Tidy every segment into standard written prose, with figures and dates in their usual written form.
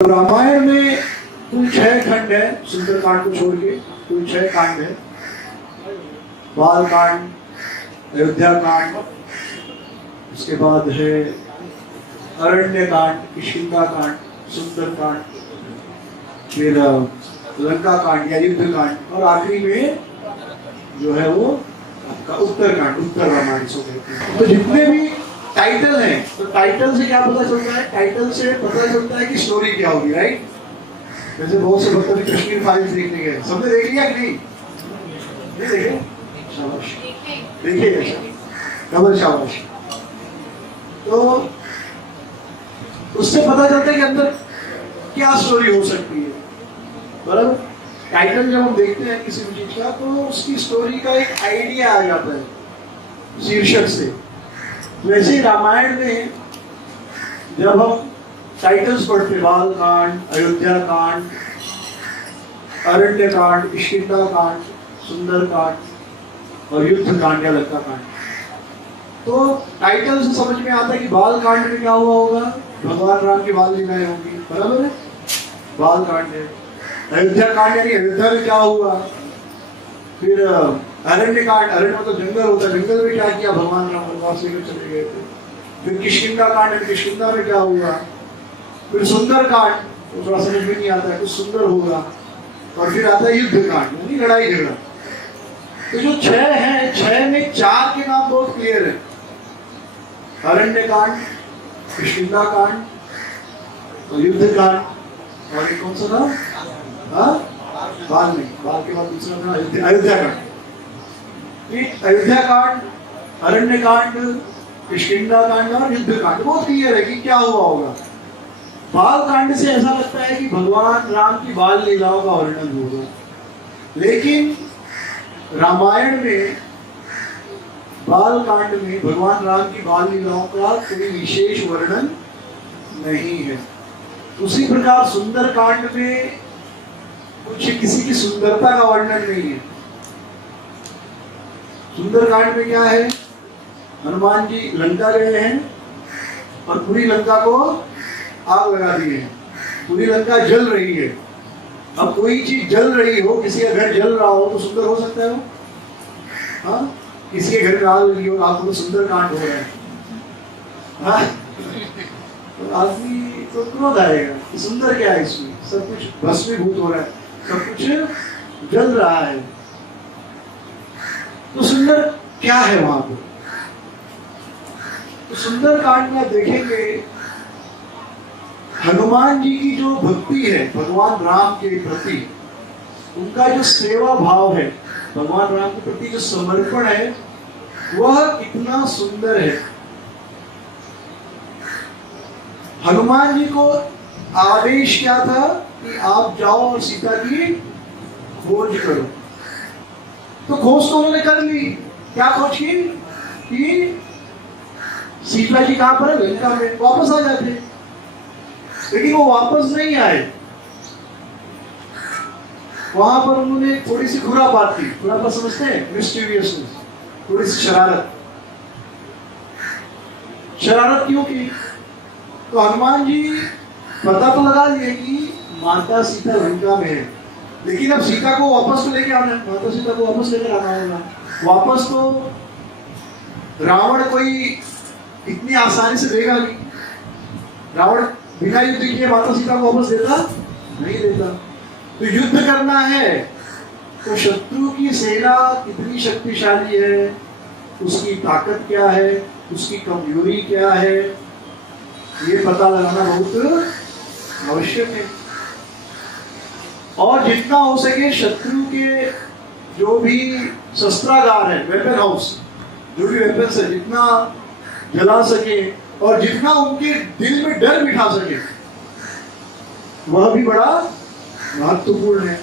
रामायण में कुल 6 खंड है, सुंदरकांड को छोड़ के कुल 6 कांड है। बाल कांड, अयोध्या कांड, उसके बाद है अरण्य कांड, किष्किंधा कांड, सुंदर कांड, फिर लंका कांड या युद्ध कांड, और आखिरी में जो है वो आपका उत्तर कांड, उत्तर रामायण सो कहते हैं। तो जितने भी टाइटल है, तो टाइटल से क्या पता चलता है? टाइटल से पता चलता है कि स्टोरी क्या होगी, राइट? जैसे बहुत से भक्त कश्मीर फाइल्स देखने गए, सबने देख लिया कि नहीं? नहीं देखे? शाबाश, देखिएगा, कमल शाबाश। तो उससे पता चलता है कि अंदर क्या स्टोरी हो सकती है, बराबर? टाइटल जब हम देखते हैं किसी भी चीज का, तो उसकी स्टोरी का एक आइडिया आ जाता है शीर्षक से। वैसे ही रामायण में जब हम टाइटल्स पढ़ते, बाल कांड, अयोध्या कांड, अरण्य कांड, किष्किंधा कांड, सुंदर कांड और युद्ध कांड या लंका कांड, तो टाइटल से समझ में आता है कि बाल कांड में क्या हुआ होगा? भगवान राम की बाल लीलाएं होगी, बराबर है? बाल कांड है। अयोध्या कांड यानी अयोध्या में क्या हुआ? फिर अरण्य कांड, अरण्य मतलब जंगल होता है, जंगल में क्या किया भगवान राम? वनवास लेकर चले गए थे। फिर किष्किंधा कांड, किष्किंधा में क्या हुआ? फिर सुंदर कांड, तो थोड़ा समझ में नहीं आता है, कुछ सुंदर होगा। और फिर आता है युद्ध कांड, यानी लड़ाई झगड़ा। तो जो 6 है, 6 में 4 के नाम बहुत क्लियर है, अरण्य कांड, किष्किंधा कांड और युद्ध कांड, और एक कौन सा था? बाल नहीं, बाल के बाद दूसरा था अयोध्या कांड। अयोध्या कांड, अरण्य कांड, किष्किंधा कांड और युद्ध कांड बहुत क्लियर है कि क्या हुआ होगा। बाल कांड से ऐसा लगता है कि भगवान राम की बाल लीलाओं का वर्णन होगा, लेकिन रामायण में बाल कांड में भगवान राम की बाल लीलाओं का कोई विशेष वर्णन नहीं है। उसी प्रकार सुंदर कांड में कुछ किसी की सुंदरता का वर्णन नहीं है। सुंदर कांड में क्या है? हनुमान जी लंका गए हैं और पूरी लंका को आग लगा दिए हैं, पूरी लंका जल रही है। अब कोई चीज जल रही हो, किसी का घर जल रहा हो, तो सुंदर हो सकता है वो? हाँ, किसी के घर में आग लगी हो, आपको तो सुंदर कांड हो रहा है। हाँ, तो आदमी को क्रोध आएगा कि सुंदर क्या है इसमें? सब कुछ भस्मीभूत हो रहा है, सब कुछ जल रहा है। तो सुंदर क्या है वहां पर? तो सुंदर कांड में देखेंगे हनुमान जी की जो भक्ति है भगवान राम के प्रति, उनका जो सेवा भाव है, भगवान राम के प्रति जो समर्पण है, वह कितना सुंदर है। हनुमान जी को आदेश क्या था कि आप जाओ और सीता की खोज करो। तो खोज तो उन्होंने कर ली। क्या खोज की? कि सीता जी कहां पर है? लंका में। वापस आ जाते, लेकिन वो वापस नहीं आए। वहां पर उन्होंने थोड़ी सी खुरापात की। खुरापात समझते हैं? मिस्टीरियसनेस, थोड़ी सी शरारत। शरारत क्यों की? तो हनुमान जी पता तो लगा लिए कि माता सीता लंका में है, लेकिन अब सीता को वापस तो लेके आना है, माता सीता को वापस लेकर आना होगा। वापस तो रावण कोई इतनी आसानी से देगा नहीं। रावण बिना युद्ध किए माता सीता को वापस देता नहीं देता। तो युद्ध करना है तो शत्रु की सेना कितनी शक्तिशाली है, उसकी ताकत क्या है, उसकी कमजोरी क्या है, ये पता लगाना बहुत आवश्यक है। और जितना हो सके शत्रु के जो भी शस्त्रागार है, वेपन हाउस, जो भी वेपन है, जितना जला सके और जितना उनके दिल में डर बिठा सके, वह भी बड़ा महत्वपूर्ण है।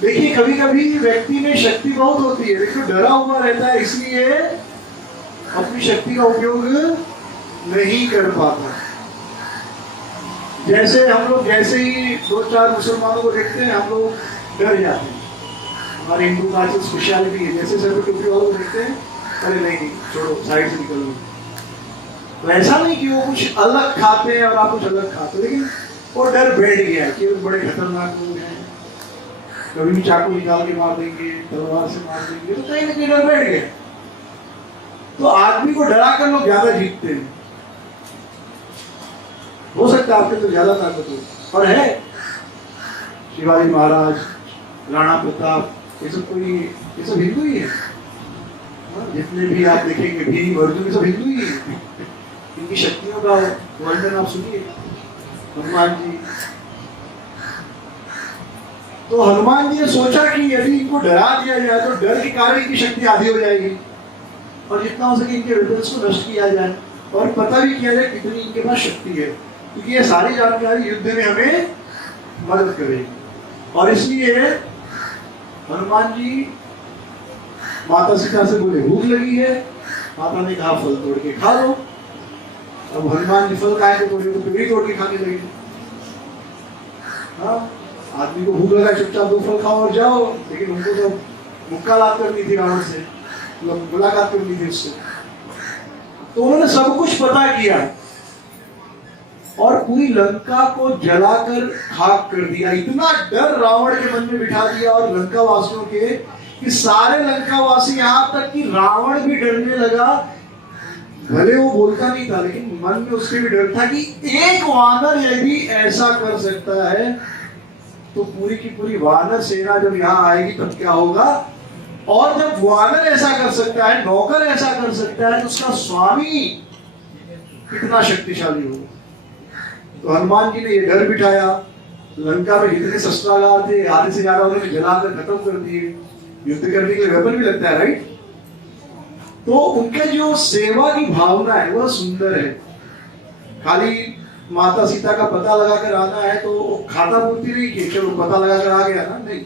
देखिए, कभी कभी व्यक्ति में शक्ति बहुत होती है, लेकिन डरा हुआ रहता है, इसलिए अपनी शक्ति का उपयोग नहीं कर पाता। जैसे हम लोग जैसे ही 2-4 मुसलमानों को देखते हैं, हम लोग डर जाते हैं। हमारे हिंदू का स्पेशलिटी है, जैसे सर टोपी वालों को देखते हैं, अरे नहीं नहीं छोड़ो, साइड से निकलो। तो ऐसा नहीं कि वो कुछ अलग खाते हैं और आप कुछ अलग खाते हैं, लेकिन वो डर बैठ गया कि वो बड़े खतरनाक लोग हैं, कभी भी चाकू निकाल के मार देंगे, तलवार से मार देंगे, तो कहीं ना कहीं डर बैठ गया। तो आदमी को डरा कर लोग ज्यादा जीतते हैं। हो सकता है आपके तो ज्यादा ताकत हो, और है शिवाजी महाराज, राणा प्रताप, ये सब हिंदू ही है। जितने भी आप देखेंगे भीम अर्जुन, ये सब हिंदू ही है। इनकी शक्तियों का वर्णन आप सुनिए। हनुमान जी, तो हनुमान जी ने सोचा कि यदि इनको डरा दिया जाए तो डर के कारण इनकी शक्ति आधी हो जाएगी, और जितना हो सके इनके रिजल्ट्स को नष्ट किया जाए और पता भी किया जाए कितनी इनके पास शक्ति है, क्योंकि ये सारी जानकारी युद्ध में हमें मदद करेगी। और इसलिए हनुमान जी माता सीता से बोले भूख लगी है, माता ने कहा फल तोड़ के खा लो। अब हनुमान जी फल खाए तो पेड़ तोड़ के खाने लगे। हाँ, आदमी को भूख लगा, चुपचाप 2 फल खाओ और जाओ, लेकिन उनको तो मुलाकात करनी थी रावण से, मुलाकात करनी थी उससे। तो उन्होंने सब कुछ पता किया और पूरी लंका को जलाकर खाक कर दिया। इतना डर रावण के मन में बिठा दिया और लंका वासियों के, कि सारे लंकावासी, यहां तक कि रावण भी डरने लगा। भले वो बोलता नहीं था, लेकिन मन में उसके भी डर था कि एक वानर यदि ऐसा कर सकता है तो पूरी की पूरी वानर सेना जब यहाँ आएगी तब क्या होगा। और जब वानर ऐसा कर सकता है, नौकर ऐसा कर सकता है, तो उसका स्वामी कितना शक्तिशाली होगा। तो हनुमान जी ने ये डर बिठाया। लंका में जितने शस्त्रागार थे आधे से ज्यादा उन्होंने जलाकर खत्म कर दिए। युद्ध करने के लिए वेपन भी लगता है, राइट। तो उनके जो सेवा की भावना है वह सुंदर है। खाली माता सीता का पता लगाकर आना है तो खाता पूर्ति नहीं की, चलो पता लगाकर आ गया ना, नहीं।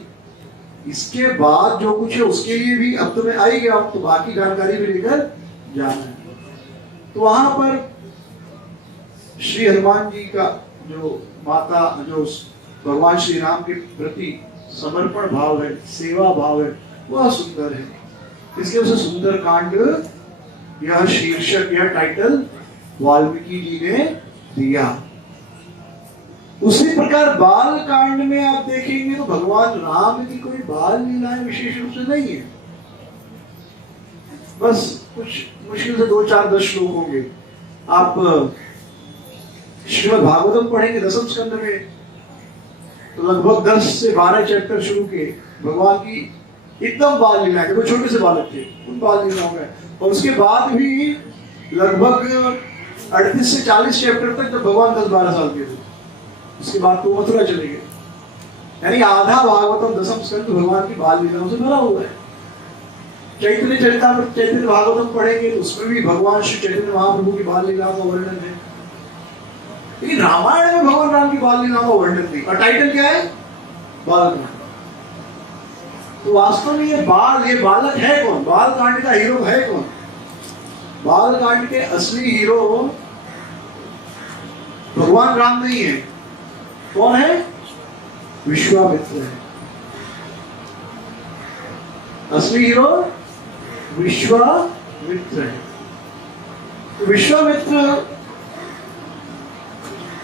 इसके बाद जो कुछ है उसके लिए भी अब तो मैं आ ही गया हूं, तो बाकी जानकारी भी लेकर जाना है। तो वहां पर श्री हनुमान जी का जो माता, जो भगवान श्री राम के प्रति समर्पण भाव है, सेवा भाव है, वह सुंदर है। इसके उसे सुंदर कांड, यह शीर्षक, यह टाइटल वाल्मीकि जी ने दिया। उसी प्रकार बाल कांड में आप देखेंगे तो भगवान राम की कोई बाल लीलाएं विशेष रूप से नहीं है। बस कुछ मुश्किल से 2-4-10 श्लोक होंगे। आप श्रीमद् भागवतम पढ़ेंगे 10वें स्कंद में, तो लगभग 10 से 12 चैप्टर शुरू के भगवान की एकदम बाल लीला, वो छोटे से बालक थे उन बाल लीलाओं में। और उसके बाद भी लगभग 38 से 40 चैप्टर तक जब भगवान 10-12 साल के थे। उसके बाद तो मथुरा चले गए। यानी आधा भागवतम 10वें स्कंद भगवान की बाल लीलाओं से भरा हुआ है। चैतन्य चरितामृत, चैतन्य भागवतम पढ़ेंगे तो उसमें भी भगवान श्री चैतन्य महाप्रभु की बाल लीलाओं का वर्णन है। लेकिन रामायण में भगवान राम की बाल लीलाओं का वर्णन नहीं। और टाइटल क्या है? बालकांड। तो वास्तव में ये बालक है कौन? बाल कांड का हीरो है कौन? बाल कांड के असली हीरो भगवान राम नहीं है। कौन है? विश्वामित्र है। असली हीरो विश्वामित्र है। तो विश्वामित्र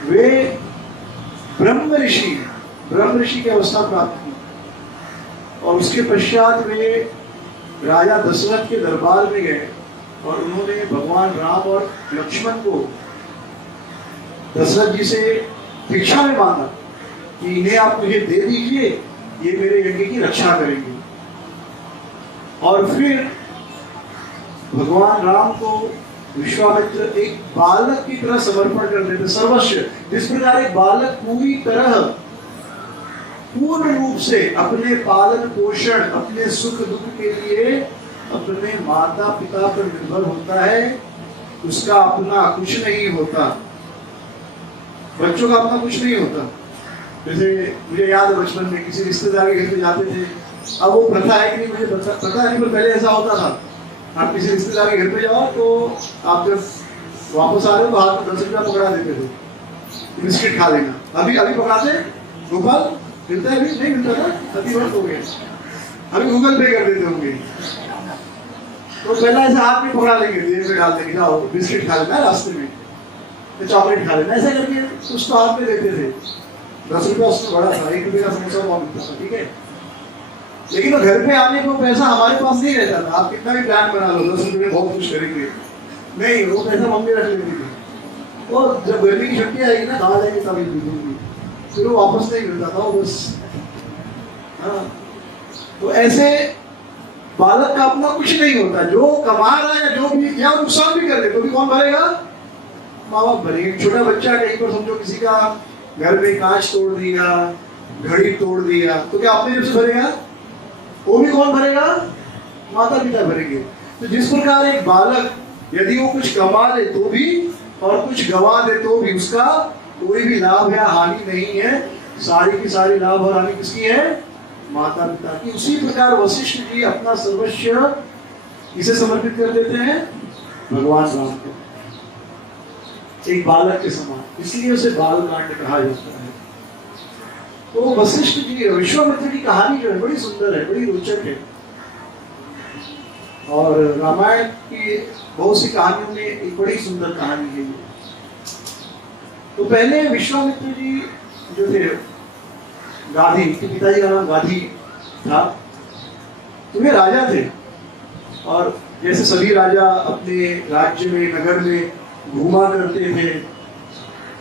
वे ब्रह्म ऋषि की अवस्था प्राप्त की और उसके पश्चात वे राजा दशरथ के दरबार में गए और उन्होंने भगवान राम और लक्ष्मण को दशरथ जी से भिक्षा में मांगा कि इन्हें आप मुझे दे दीजिए, ये मेरे यज्ञ की रक्षा करेंगे। और फिर भगवान राम को विश्वामित्र एक बालक की तरह समर्पण कर देते, सर्वस्व। जिस प्रकार एक बालक पूरी तरह पूर्ण रूप से अपने पालन पोषण, अपने सुख दुख के लिए अपने माता पिता पर निर्भर होता है, उसका अपना कुछ नहीं होता। बच्चों का अपना कुछ नहीं होता। जैसे मुझे याद है बचपन में किसी रिश्तेदार के घर पे जाते थे। अब वो प्रथा है कि नहीं मुझे पता नहीं, पर पहले ऐसा होता था। आप किसी रिश्तेदार के घर पे जाओ तो आप जब वापस आ रहे हो तो हाथ में 10 रुपया पकड़ा देते थे, बिस्किट खा लेना। अभी पकड़ाते गोपाल मिलता है? अभी नहीं मिलता था, अति वर्ष हो गए। अभी गूगल पे कर देते होंगे। तो पहला ऐसा हाथ में पकड़ा लेंगे, जेब में डाल देंगे, जाओ बिस्किट खा लेना रास्ते में, चॉकलेट खा लेना, ऐसा करके तो उसको हाथ में देते थे। 10 रुपया उसमें बड़ा था, 1 रुपये का समोसा बहुत मिलता था, ठीक है। लेकिन वो घर पे आने को पैसा हमारे पास नहीं रहता था। आप कितना भी प्लान बना लो, 10 रुपये में बहुत कुछ करेंगे, नहीं, वो पैसा मम्मी रख लेती थी। और जब गर्मी की छुट्टी आएगी ना, दाल आएगी तभी दूंगी, फिर वो वापस नहीं मिलता था, वो बस। हाँ, तो ऐसे बालक का अपना कुछ नहीं होता, जो कमा रहा है या जो भी, या नुकसान भी कर दे तो भी कौन भरेगा? माँ बाप भरेंगे। छोटा बच्चा कहीं पर समझो किसी का घर में कांच तोड़ दिया, घड़ी तोड़ दिया, तो क्या अपने जेब से भरेगा? वो भी कौन भरेगा? माता पिता भरेंगे। तो जिस प्रकार एक बालक यदि वो कुछ कमा ले तो भी और कुछ गवा दे तो भी उसका कोई भी लाभ या हानि नहीं है, सारी की सारी लाभ और हानि किसकी है? माता पिता की। उसी प्रकार वशिष्ठ जी अपना सर्वस्व किसे समर्पित कर देते हैं? भगवान राम को, एक बालक के समान, इसलिए उसे बाल कांड कहा जाता है। तो वशिष्ठ जी, विश्वामित्र की कहानी जो है बड़ी सुंदर है, बड़ी रोचक है, और रामायण की बहुत सी कहानियों में एक बड़ी सुंदर कहानी है ये। तो पहले विश्वामित्र जी जो थे, गाधी, के पिताजी का नाम गाधी था, तो वे राजा थे। और जैसे सभी राजा अपने राज्य में, नगर में घूमा करते थे,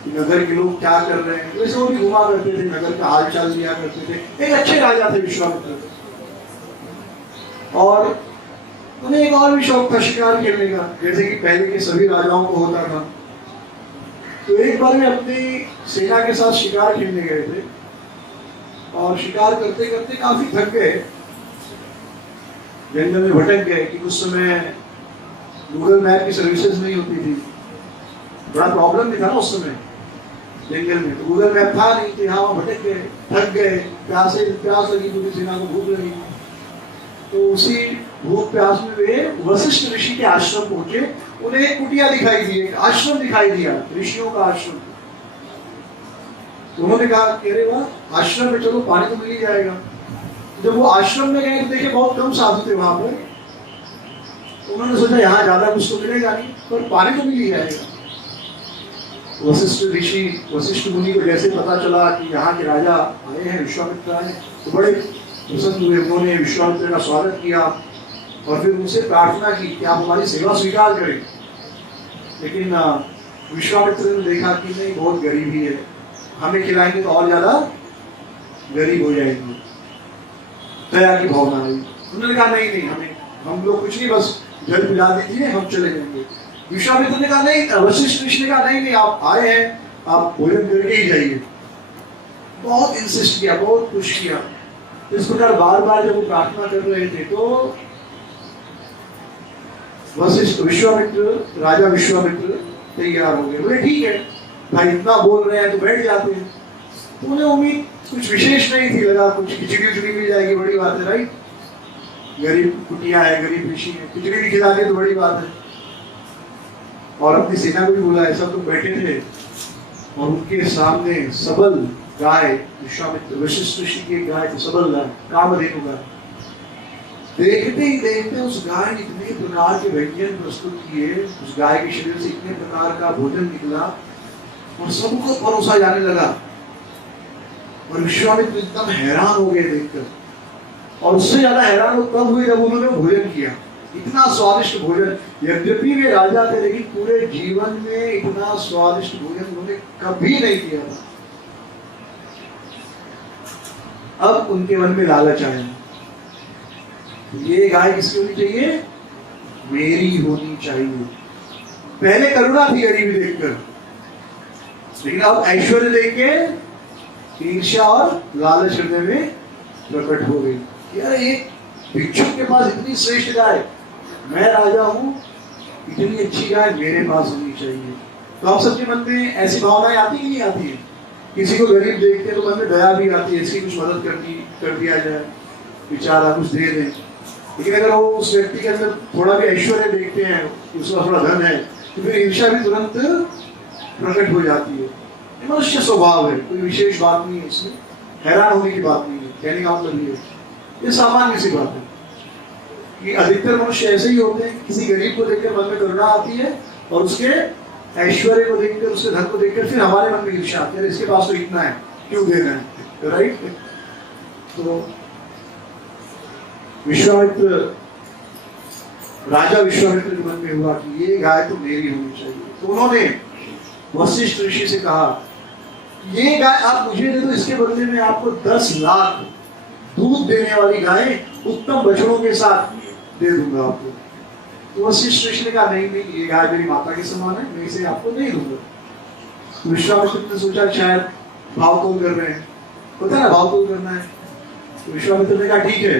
नगर के लोग क्या कर रहे हैं, वैसे वो भी घुमा करते थे, नगर का हाल चाल लिया करते थे। एक अच्छे राजा थे विश्वामित्र, और उन्हें एक और भी शौक था शिकार खेलने का, जैसे कि पहले के सभी राजाओं को होता था। तो एक बार वे अपनी सेना के साथ शिकार खेलने गए थे, और शिकार करते करते काफी थक गए, जंगल में भटक गए, कि उस समय गूगल मैप की सर्विसेज नहीं होती थी, बड़ा प्रॉब्लम भी था ना उस समय जंगल में, तो गूगल मैप था नहीं, तो यहाँ भटक गए, थक गए, प्यास लगी, पूरी सेना को भूख लगी। तो उसी भूख प्यास में वे वशिष्ठ ऋषि के आश्रम पहुंचे। उन्हें एक कुटिया दिखाई दी, एक आश्रम दिखाई दिया, ऋषियों का आश्रम। तो उन्होंने कहा कि अरे वाह, आश्रम में चलो, पानी तो मिल ही जाएगा। जब वो आश्रम में गए तो देखे बहुत कम साधु थे वहां पर। तो उन्होंने सोचा यहाँ ज्यादा कुछ तो मिलेगा नहीं, पर पानी तो मिल ही जाएगा। वशिष्ठ ऋषि, वशिष्ठ मुनि को जैसे पता चला कि यहाँ के राजा आए हैं, विश्वामित्र आए, तो बड़े प्रसन्न हुए। उन्होंने विश्वामित्र का स्वागत किया और फिर उनसे प्रार्थना की कि आप हमारी सेवा स्वीकार करें। लेकिन विश्वामित्र ने देखा कि नहीं, बहुत गरीबी है, हमें खिलाएंगे तो और ज्यादा गरीब हो जाएंगे, दया की भावना आई। उन्होंने कहा नहीं नहीं, हम लोग कुछ नहीं, बस जल पिला दीजिए, हम चले जाएंगे। विश्वामित्र ने कहा नहीं, वशिष्ठ ऋषि ने कहा नहीं नहीं, आप आए हैं, आप भोजन करके ही जाइए। बहुत इंसिस्ट किया, बहुत पुश किया। इस प्रकार बार बार जब वो प्रार्थना कर रहे थे, तो वशिष्ठ, विश्वामित्र, राजा विश्वामित्र तैयार हो गए। बोले ठीक है भाई, इतना बोल रहे हैं तो बैठ जाते हैं। तो उन्हें उम्मीद कुछ विशेष नहीं थी, लगा कुछ खिचड़ी उचड़ी मिल जाएगी, बड़ी बात है, राइट, गरीब कुटिया है, गरीब ऋषि है, खिचड़ी भी खिला दे तो बड़ी बात है। और अपनी सेना को भी बुलाया, सब लोग बैठे थे, और उनके सामने सबल गाय, विश्वामित्र वशिष्ठ ऋषि की गाय थी, सबल गाय, कामधेनु गाय। देखते ही देखते उस गाय ने इतने प्रकार के व्यंजन प्रस्तुत किए, उस गाय के शरीर से इतने प्रकार का भोजन निकला, और सबको परोसा जाने लगा। और विश्वामित्र एकदम हैरान हो गए देखकर, और उससे ज्यादा हैरान वो तब हुए जब उन्होंने भोजन किया। इतना स्वादिष्ट भोजन, यद्यपि वे राजा थे, लेकिन पूरे जीवन में इतना स्वादिष्ट भोजन उन्होंने कभी नहीं किया था। अब उनके मन में लालच आया, ये गाय किसकी होनी चाहिए? मेरी होनी चाहिए। पहले करुणा थी गरीबी देखकर, लेकिन अब ऐश्वर्य देख ईर्ष्या और लालच हृदय में प्रकट हो गई। यार, एक भिक्षुक के पास इतनी श्रेष्ठ गाय, मैं राजा हूं, इतनी अच्छी गाय मेरे पास होनी चाहिए। तो आप सबके मन में ऐसी भावनाएं आती कि नहीं आती है? किसी को गरीब देखते तो मन में दया भी आती है, इसकी कुछ मदद कर दिया जाए, बेचारा कुछ दे दे। लेकिन अगर वो उस व्यक्ति के अंदर थोड़ा भी ऐश्वर्य देखते हैं, उसका थोड़ा धन है, तो फिर ईर्ष्या भी तुरंत प्रकट हो जाती है। ये मनुष्य स्वभाव है, कोई विशेष बात नहीं है इसमें, हैरान होने की बात नहीं है। कहने का मतलब ये सामान्य सी बात है कि अधिकतर मनुष्य ऐसे ही होते हैं, किसी गरीब को देखकर मन में करुणा आती है और उसके ऐश्वर्य को देखकर, उसके धन को देखकर फिर हमारे मन में ईर्ष्या आती है, इसके पास तो इतना है, क्यों देना है, राइट। तो विश्वामित्र, राजा विश्वामित्र के मन में हुआ कि ये गाय तो मेरी होनी चाहिए। तो उन्होंने वशिष्ठ ऋषि से कहा, ये गाय आप मुझे दे दो, इसके बदले में आपको 10 लाख दूध देने वाली गाय उत्तम बछड़ों के साथ दे दूंगा आपको। तो वशिष्ठ ऋषि ने कहा, नहीं नहीं, ये गाय मेरी माता के समान है, मैं इसे आपको नहीं दूंगा। तो विश्वामित्र ने सोचा शायद भाव तोल कर रहे हैं, पता है ना, भाव तोल करना है। तो विश्वामित्र ने कहा, ठीक है,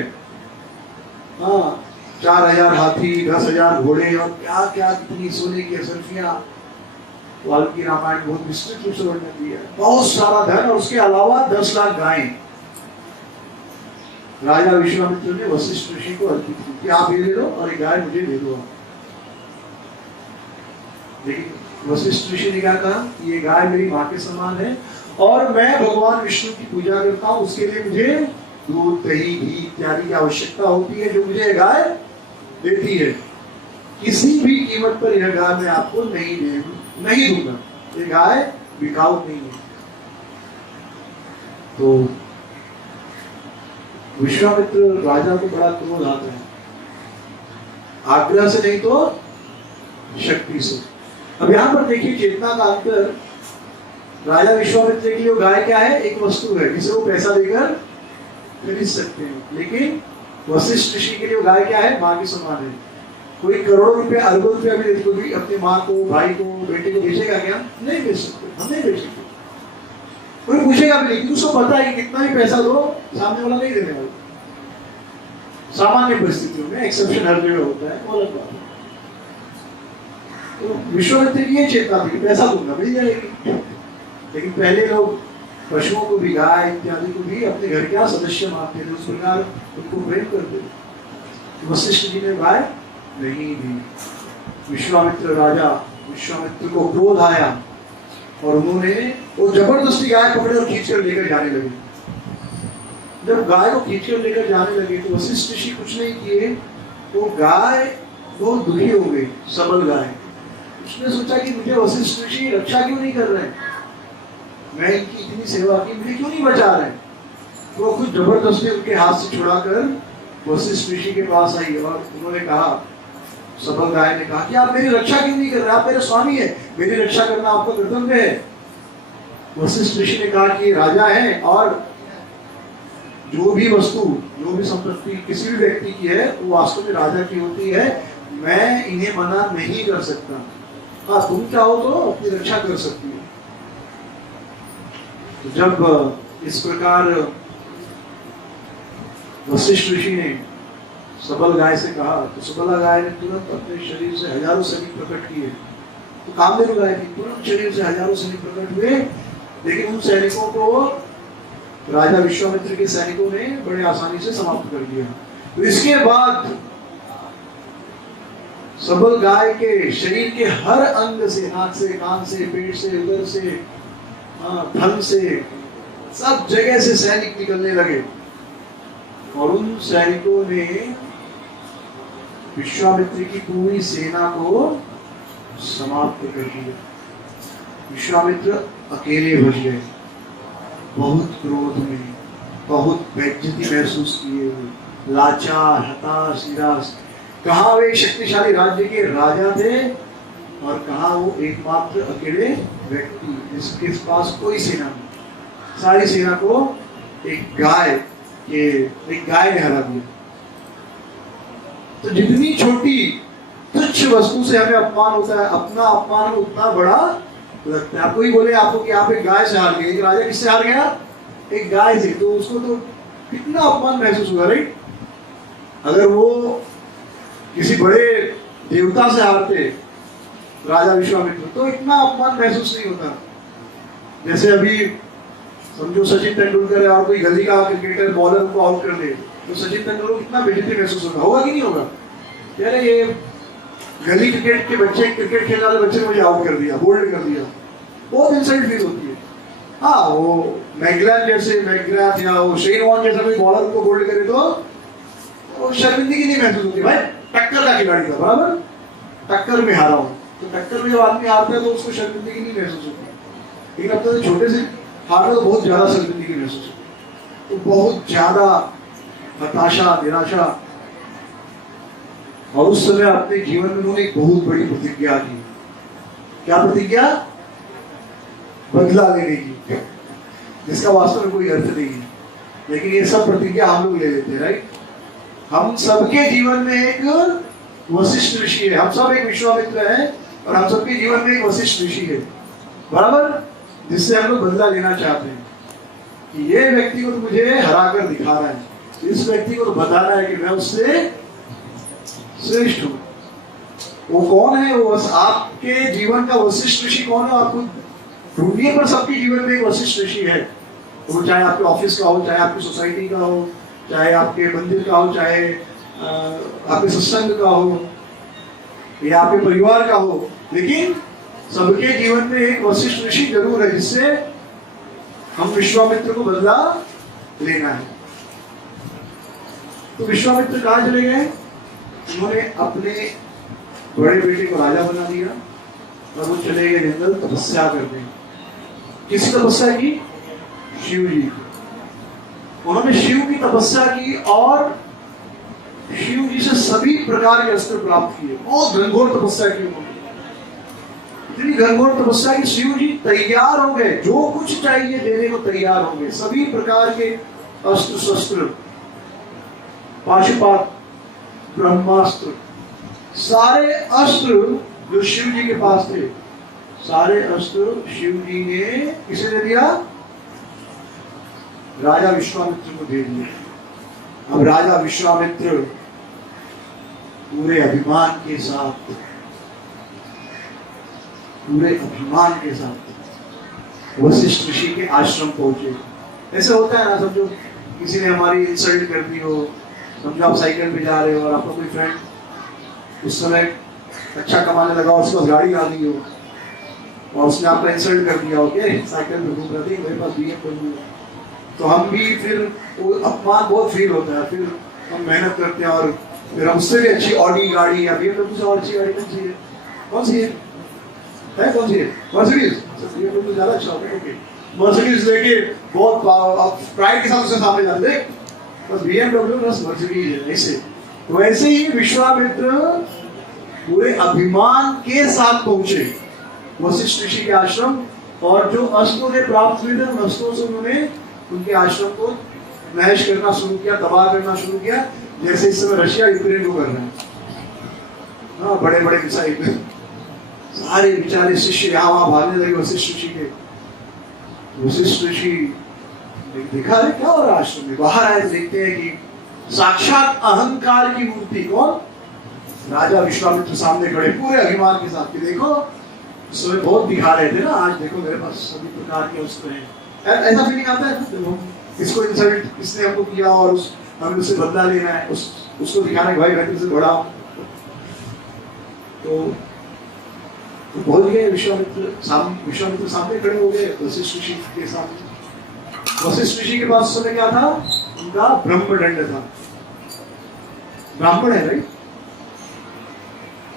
हाँ 4000 हाथी, 10,000 घोड़े और क्या क्या कितनी सोने की असरफियां, वाल्मीकि रामायण बहुत विस्तृत रूप से वर्णन दिया है, बहुत सारा धन और उसके अलावा 10 लाख गायें राजा विश्वामित्र ने वशिष्ठ ऋषि को अर्पित की कि आप ये ले लो और एक गाय मुझे दे दो। लेकिन वशिष्ठ ऋषि ने क्या कहा, ये गाय मेरी माँ के समान है और मैं भगवान विष्णु की पूजा करता हूँ, उसके लिए मुझे दूध, दही, घी इत्यादि की आवश्यकता होती है, जो मुझे गाय देती है। किसी भी कीमत पर यह गाय मैं आपको नहीं दूंगा, ये गाय बिकाऊ नहीं है। तो विश्वामित्र राजा को बड़ा क्रोध आता है, आग्रह से नहीं तो शक्ति से। अब यहां पर देखिए चेतना का अंतर। राजा विश्वामित्र के लिए गाय क्या है, एक वस्तु है जिसे वो पैसा देकर खरीद सकते हैं, लेकिन वशिष्ठ ऋषि के लिए गाय क्या है, माँ के समान है। कोई करोड़ों रुपया, अरबों रुपया भी देते कोई अपनी माँ को, भाई को, बेटे को बेचेगा क्या, नहीं बेच सकते, हम नहीं बेच सकते। कोई पूछेगा भी नहीं, उसको पता है कि कितना भी पैसा दो सामने वाला नहीं देने वाला। सामान्य परिस्थितियों में, एक्सेप्शन हर जगह होता है, वो अलग बात है। तो विश्वामित्र की ये चेतना थी, पैसा दूंगा मिल जाएगी। लेकिन पहले लोग पशुओं को भी, गाय इत्यादि को भी अपने घर का सदस्य मानते थे, उस प्रकार उनको प्रेम करते थे। वशिष्ठ जी ने गाय नहीं दी। विश्वामित्र राजा, विश्वामित्र को क्रोध आया और उन्होंने वो जबरदस्ती गाय पकड़े और खींच कर लेकर जाने लगे। जब गाय को खींच कर लेकर जाने लगे तो वशिष्ठ ऋषि कुछ नहीं किए, वो गाय बहुत दुखी हो गई, सबल गाय। उसने सोचा कि मुझे वशिष्ठ ऋषि रक्षा क्यों नहीं कर रहे हैं, मैं इनकी इतनी सेवा की, मुझे क्यों नहीं बचा रहे। तो खुद जबरदस्ती उनके हाथ से छुड़ाकर वशिष्ठ ऋषि के पास आई और उन्होंने कहा, सबल गाय ने कहा कि आप मेरी रक्षा क्यों नहीं कर रहे, आप मेरे स्वामी है, मेरी रक्षा करना आपका कर्तव्य है। वशिष्ठ ऋषि ने कहा कि राजा है और जो भी वस्तु, जो भी संपत्ति किसी भी व्यक्ति की है वो वास्तव में राजा की होती है, मैं इन्हें मना नहीं कर सकता। हाँ, तुम चाहो तो अपनी रक्षा कर सकती हो। तो जब इस प्रकार वशिष्ठ ऋषि ने सबल गाय से कहा तो सबल गाय ने तुरंत अपने शरीर से हजारों सैनिक प्रकट किए। तो कामधेनु गाय थी, तुरंत शरीर से हजारों सैनिक प्रकट हुए, लेकिन उन सैनिकों को राजा विश्वामित्र के सैनिकों ने बड़े आसानी से समाप्त कर दिया। तो इसके बाद सबल गाय के शरीर के हर अंग से, नाक से, कान से, पेट से, उदर से, धन से, सब जगह से सैनिक निकलने लगे और उन सैनिकों ने विश्वामित्र की पूरी सेना को समाप्त कर दिया। विश्वामित्र अकेले बच गए, बहुत क्रोध में, बहुत बेइज्जती महसूस किए हुए, लाचार, हताश, निराश। कहाँ वे शक्तिशाली राज्य के राजा थे और कहाँ वो एकमात्र अकेले व्यक्ति जिसके पास कोई सेना नहीं। सारी सेना को एक गाय ने हरा दिया। तो जितनी छोटी तुच्छ वस्तु से हमें अपमान होता है, अपना अपमान उतना बड़ा लगता है। आपको ही बोले आपको कि आप एक गाय से हार गए, एक राजा किससे हार गया, एक गाय से, तो उसको तो कितना अपमान महसूस हुआ, राइट। अगर वो किसी बड़े देवता से हारते राजा विश्वामित्र तो इतना अपमान महसूस नहीं होता। जैसे अभी समझो सचिन तेंदुलकर है और कोई गली का क्रिकेटर बॉलर को आउट कर दे तो सचिन तेंदुलकर को कितना बेइज्जती महसूस होगा कि नहीं होगा। यार ये गली क्रिकेट के बच्चे, क्रिकेट खेलने वाले बच्चे ने मुझे आउट कर दिया, बोल्ड कर दिया, बहुत इंसल्ट फील होती है। हाँ, वो मैग्राथ या वो शेन वॉर्न जैसा कोई बॉलर को बोल्ड करे तो शर्मिंदगी नहीं महसूस होती। भाई टक्कर का खिलाड़ी था, बराबर, टक्कर में हारा हूं, तो टक्कर में जब आदमी आता है तो उसको शर्मिंदगी नहीं महसूस होती, लेकिन अपने छोटे से हार में तो बहुत ज्यादा शर्मिंदगी महसूस होती, तो बहुत ज्यादा हताशा, निराशा। और उस समय अपने जीवन में उन्होंने एक बहुत बड़ी प्रतिज्ञा की। क्या प्रतिज्ञा? बदला लेने की, जिसका वास्तव में कोई अर्थ नहीं है, लेकिन ये सब प्रतिज्ञा हम लोग ले लेते हैं, राइट? हम सबके जीवन में एक वशिष्ठ ऋषि है, हम सब एक विश्वामित्र हैं, और हम सबके जीवन में एक वशिष्ठ ऋषि है, बराबर, जिससे हम लोग बदला लेना चाहते हैं कि ये व्यक्ति को तो मुझे हरा कर दिखा रहा है, इस व्यक्ति को तो बताना है कि मैं उससे श्रेष्ठ हूं। वो कौन है? वो आपके जीवन का वशिष्ठ ऋषि कौन है? आपको ढूंढिए, पर सबके जीवन में एक वशिष्ठ ऋषि है। तो वो चाहे आपके ऑफिस का हो, चाहे आपकी सोसाइटी का हो, चाहे आपके मंदिर का हो, चाहे आपके सत्संग का हो, या आपके परिवार का हो, लेकिन सबके जीवन में एक वशिष्ठ ऋषि जरूर है, जिससे हम विश्वामित्र को बदला लेना है। तो विश्वामित्र कहाँ चले गए? उन्होंने अपने बड़े बेटे को राजा बना दिया और वो चले गए जंगल तपस्या करने। किसकी तपस्या की? शिव जी की। उन्होंने शिव की तपस्या की और शिव जी से सभी प्रकार के अस्त्र प्राप्त किए। बहुत घनघोर तपस्या की उन्होंने, इतनी घनघोर तपस्या की शिव जी तैयार हो गए, जो कुछ चाहिए देने को तैयार हो गए। सभी प्रकार के अस्त्र शस्त्र, पाशुपात, ब्रह्मास्त्र, सारे अस्त्र जो शिव जी के पास थे, सारे अस्त्र शिव जी ने किसे दे दिया? राजा विश्वामित्र को दे दिया। अब राजा विश्वामित्र पूरे अभिमान के साथ, वशिष्ठ ऋषि के आश्रम पहुंचे। ऐसा होता है ना, समझो किसी ने हमारी इंसल्ट कर दी हो, समझो आप साइकिल पे जा रहे हो और आपका कोई फ्रेंड उस समय अच्छा कमाने लगा और उसके पास गाड़ी आ गई हो और उसने आपका इंसल्ट कर दिया हो कि साइकिल पे घूम रही थी, मेरे पास BMW है, तो हम भी फिर वो अपमान बहुत फील होता है, फिर हम मेहनत करते हैं और फिर हम उससे भी अच्छी ऑडी गाड़ी या BMW से और अच्छी गाड़ी कौन सी है? कौन सी है? कौन सी है? मर्सिडीज। BMW ज्यादा अच्छा होगा, ओके, मर्सिडीज लेके बहुत प्राइड के साथ उसके सामने जाते देख, बस BMW बस मर्सिडीज है। ऐसे वैसे ही विश्वामित्र पूरे अभिमान के साथ पहुंचे वशिष्ठ ऋषि के आश्रम, और जो अस्त्र उन्हें प्राप्त हुए थे उन अस्त्रों से उन्होंने उनके आश्रम को नैश करना शुरू किया, तबाह करना शुरू किया, जैसे इस समय रशिया यूक्रेन को कर रहे हैं। हाँ, बड़े बड़े मिसाइल, सारे बेचारे शिष्य यहाँ वहां भागने लगे वशिष्ठ ऋषि के। वशिष्ठ ऋषि देखा है क्या हो रहा है आश्रम में, बाहर आए, देखते हैं कि साक्षात अहंकार की मूर्ति कौन? राजा विश्वामित्र सामने खड़े पूरे अभिमान के साथ। देखो उस समय बहुत दिखा रहे थे ना, आज देखो मेरे पास सभी प्रकार के अस्त्र हैं। ऐसा फीलिंग आता है ना, इसको इंसल्ट इसने हमको किया और हमें उससे बदला लेना है, उसको दिखाना है भाई मैं तुमसे बड़ा हूं। तो पहुंच गए विश्वामित्र सामने खड़े हो गए वशिष्ठ ऋषि के सामने। वशिष्ठ ऋषि के पास उस समय क्या था? उनका ब्रह्मदंड था। ब्राह्मण है राइट,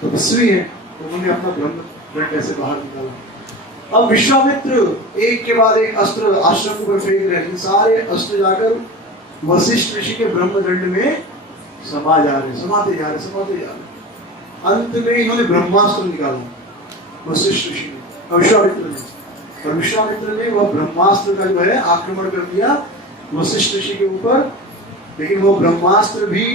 तपस्वी है, उन्होंने अपना ब्रह्मदंड कैसे बाहर निकाला। अब विश्वामित्र एक के बाद एक अस्त्र आश्रम के ऊपर फेंक रहे हैं, सारे अस्त्र जाकर वशिष्ठ ऋषि के ब्रह्मदंड में समाते जा रहे। अंत में इन्होंने ब्रह्मास्त्र निकाला वशिष्ठ ऋषि ने, विश्वामित्र ने वह ब्रह्मास्त्र का जो है आक्रमण कर दिया वशिष्ठ ऋषि के ऊपर, लेकिन वो ब्रह्मास्त्र भी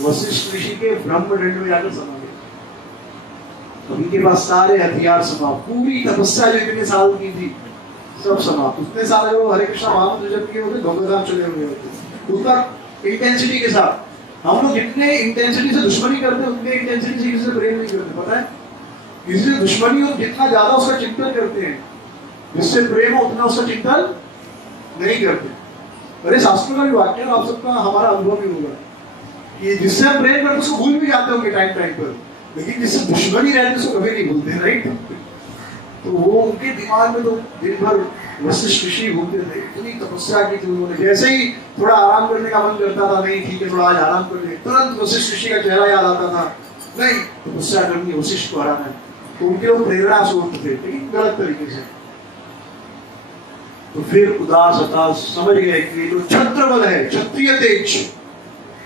वशिष्ठ ऋषि के ब्रह्मदंड में जाकर समा गया। उनके पास सारे हथियार समाप्त, पूरी तपस्या जो इतने साल की थी सब समाप्त। उतने साल अगर वो हरे कृष्णा महामंत्र जप किए होते, गंगाधाम चले हुए होते, उसका इंटेंसिटी के साथ। हम लोग जितने इंटेंसिटी से दुश्मनी करते हैं उतने इंटेंसिटी से किसी से प्रेम नहीं करते, पता है? किसी से दुश्मनी हो जितना ज्यादा उसका चिंतन करते हैं, जिससे प्रेम हो उतना उसका चिंतन नहीं करते। अरे शास्त्रों का भी वाक्य है, आप सबका हमारा अनुभव भी होगा कि जिससे हम प्रेम करते उसको भूल भी जाते होंगे टाइम पर, लेकिन जिससे दुश्मनी रहती है उसको कभी नहीं भूलते, राइट? तो वो उनके दिमाग में तो दिन भर वशिष्ठ ऋषि घूमते थे, इतनी तपस्या की थी उन्होंने। जैसे ही थोड़ा आराम करने का मन करता था, नहीं ठीक है थोड़ा आज आराम कर ले, तुरंत वशिष्ठ ऋषि का चेहरा याद आता था, नहीं तपस्या करनी है, वशिष्ठ को हराना है। तो उनके लोग प्रेरणा से उठते थे, लेकिन गलत तरीके से। तो फिर उदास हताश समझ गए कि जो छत्र बल है, क्षत्रिय तेज,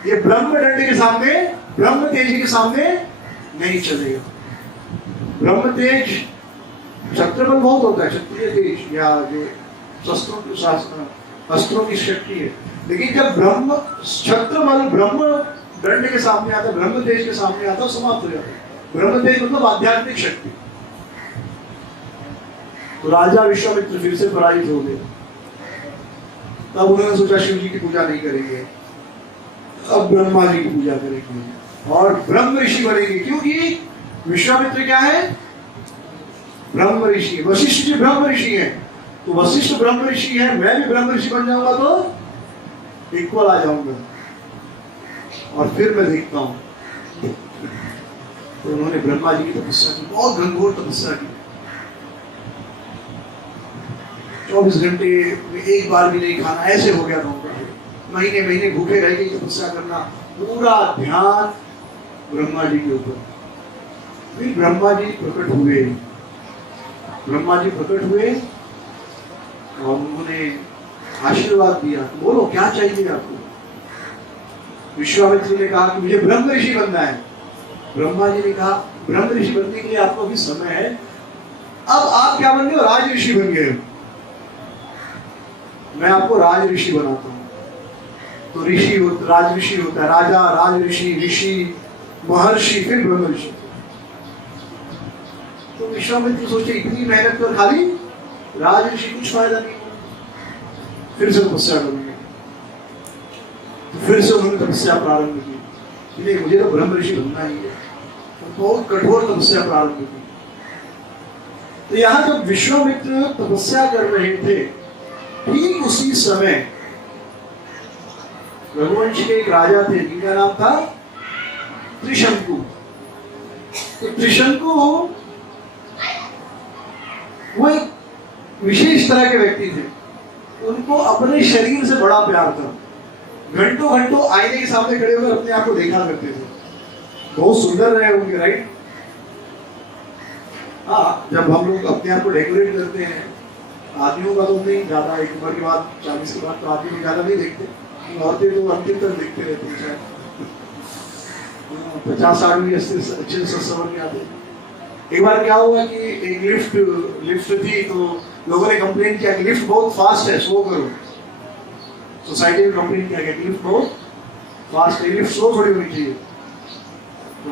ये ब्रह्म दंड के सामने, ब्रह्म तेज के सामने नहीं चलेगा। ब्रह्म तेज, छत्र बल बहुत होता है, क्षत्रिय तेज या जो शस्त्रों के शास्त्र अस्त्रों की शक्ति है, लेकिन जब ब्रह्म छत्र बल ब्रह्म दंड के सामने आता, ब्रह्म तेज के सामने आता, समाप्त हो जाता है। ब्रह्म तेज मतलब आध्यात्मिक शक्ति। तो राजा विश्वामित्र फिर से पराजित हो गए। तब उन्होंने सोचा शिव जी की पूजा नहीं करेंगे, अब ब्रह्मा जी की पूजा करेंगे और ब्रह्म ऋषि बनेंगे, क्योंकि विश्वामित्र क्या है? ब्रह्म ऋषि। वशिष्ठ जी ब्रह्म ऋषि हैं, तो वशिष्ठ ब्रह्म ऋषि है, मैं भी ब्रह्म ऋषि बन जाऊंगा तो इक्वल आ जाऊंगा और फिर मैं देखता हूं। तो उन्होंने ब्रह्मा जी की तपस्या की, बहुत घनघोर तपस्या की। 24 घंटे में एक बार भी नहीं खाना, ऐसे हो गया था उनका। महीने महीने भूखे रह के तपस्या करना, पूरा ध्यान ब्रह्मा जी के ऊपर। फिर ब्रह्मा जी प्रकट हुए, ब्रह्मा जी प्रकट हुए और उन्होंने आशीर्वाद दिया। बोलो क्या चाहिए आपको? विश्वामित्र ने कहा कि मुझे ब्रह्म ऋषि बनना है। ब्रह्मा जी ने कहा ब्रह्म ऋषि बनने के लिए आपको अभी समय है, अब आप क्या बन गए हो? राज ऋषि बन गए। मैं आपको राज ऋषि बनाता हूं। तो ऋषि राज ऋषि होता है, राजा, राज ऋषि, ऋषि, महर्षि, फिर ब्रह्म ऋषि। तो विश्वामित्र सोचे इतनी मेहनत कर खाली राज ऋषि, कुछ फायदा नहीं। फिर से तपस्या करेंगे। तो फिर से उन्होंने तपस्या प्रारंभ की, नहीं मुझे तो ब्रह्म ऋषि बनना ही है। तो बहुत कठोर तपस्या प्रारंभ की। तो यहां जब विश्वामित्र तपस्या कर रहे थे, ठीक उसी समय रघुवंश के एक राजा थे जिनका नाम था त्रिशंकु। तो त्रिशंकु वो एक विशेष तरह के व्यक्ति थे। उनको अपने शरीर से बड़ा प्यार था। घंटों घंटों आईने के सामने खड़े होकर अपने आप को देखा करते थे। बहुत सुंदर रहे होंगे, राइट? हाँ, जब हम लोग अपने आप को डेकोरेट करते हैं, आदमियों का तो नहीं ज्यादा, एक उम्र के बाद 40 के बाद तो आदमी ज्यादा नहीं देखते, औरतें तो अंतिम तक देखते रहते हैं। शायद 50 आदमी अच्छे से सवर के आते। एक बार क्या हुआ कि एक लिफ्ट थी, तो लोगों ने कंप्लेन किया कि लिफ्ट बहुत फास्ट है, स्लो करो। सोसाइटी में कंप्लेन किया कि लिफ्ट बहुत फास्ट है, लिफ्ट स्लो थोड़ी होनी चाहिए। तो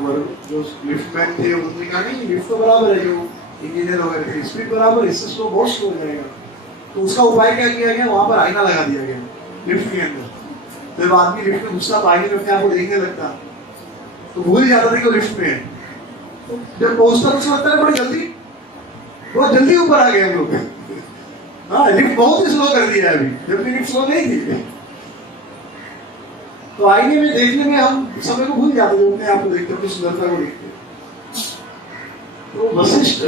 जो लिफ्ट मैन थे उन्होंने कहा नहीं, लिफ्ट तो बराबर है, जो इंजीनियर वगैरह थे, स्पीड बराबर है, इससे स्लो बहुत स्लो हो जाएगा। तो उसका उपाय क्या किया गया? वहां पर आईना लगा दिया गया लिफ्ट के अंदर। तो जब आदमी लिफ्ट में घुसता तो आईने में अपने आप को देखने लगता, तो भूल जाता था कि वो लिफ्ट में है। तो जब पहुंचता तो उसको लगता है बड़ी जल्दी, बहुत जल्दी ऊपर आ गए हम लोग। हाँ, लिफ्ट बहुत ही स्लो कर दिया है अभी, जबकि लिफ्ट स्लो नहीं थी। तो आईने में देखने में हम समय को भूल जाते थे, अपने आप को देखते, अपनी सुंदरता को देखते। तो वशिष्ठ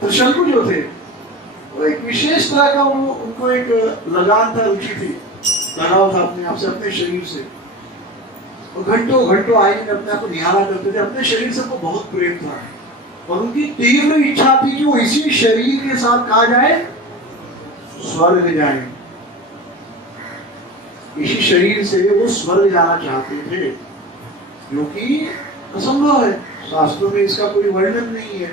त्रिशंकु जो थे, वो एक विशेष तरह का उनको एक लगान था, रुचि थी, लगाव था अपने आप से, अपने शरीर से। और घंटों घंटों आईने में अपने आप को निहारा करते थे, अपने शरीर से उनको बहुत प्रेम था। और उनकी तीव्र इच्छा थी कि वो इसी शरीर के साथ कहा जाए, स्वर्ग जाए। इसी शरीर से वो स्वर्ग जाना चाहते थे, जो कि असंभव है। शास्त्रों में इसका कोई वर्णन नहीं है,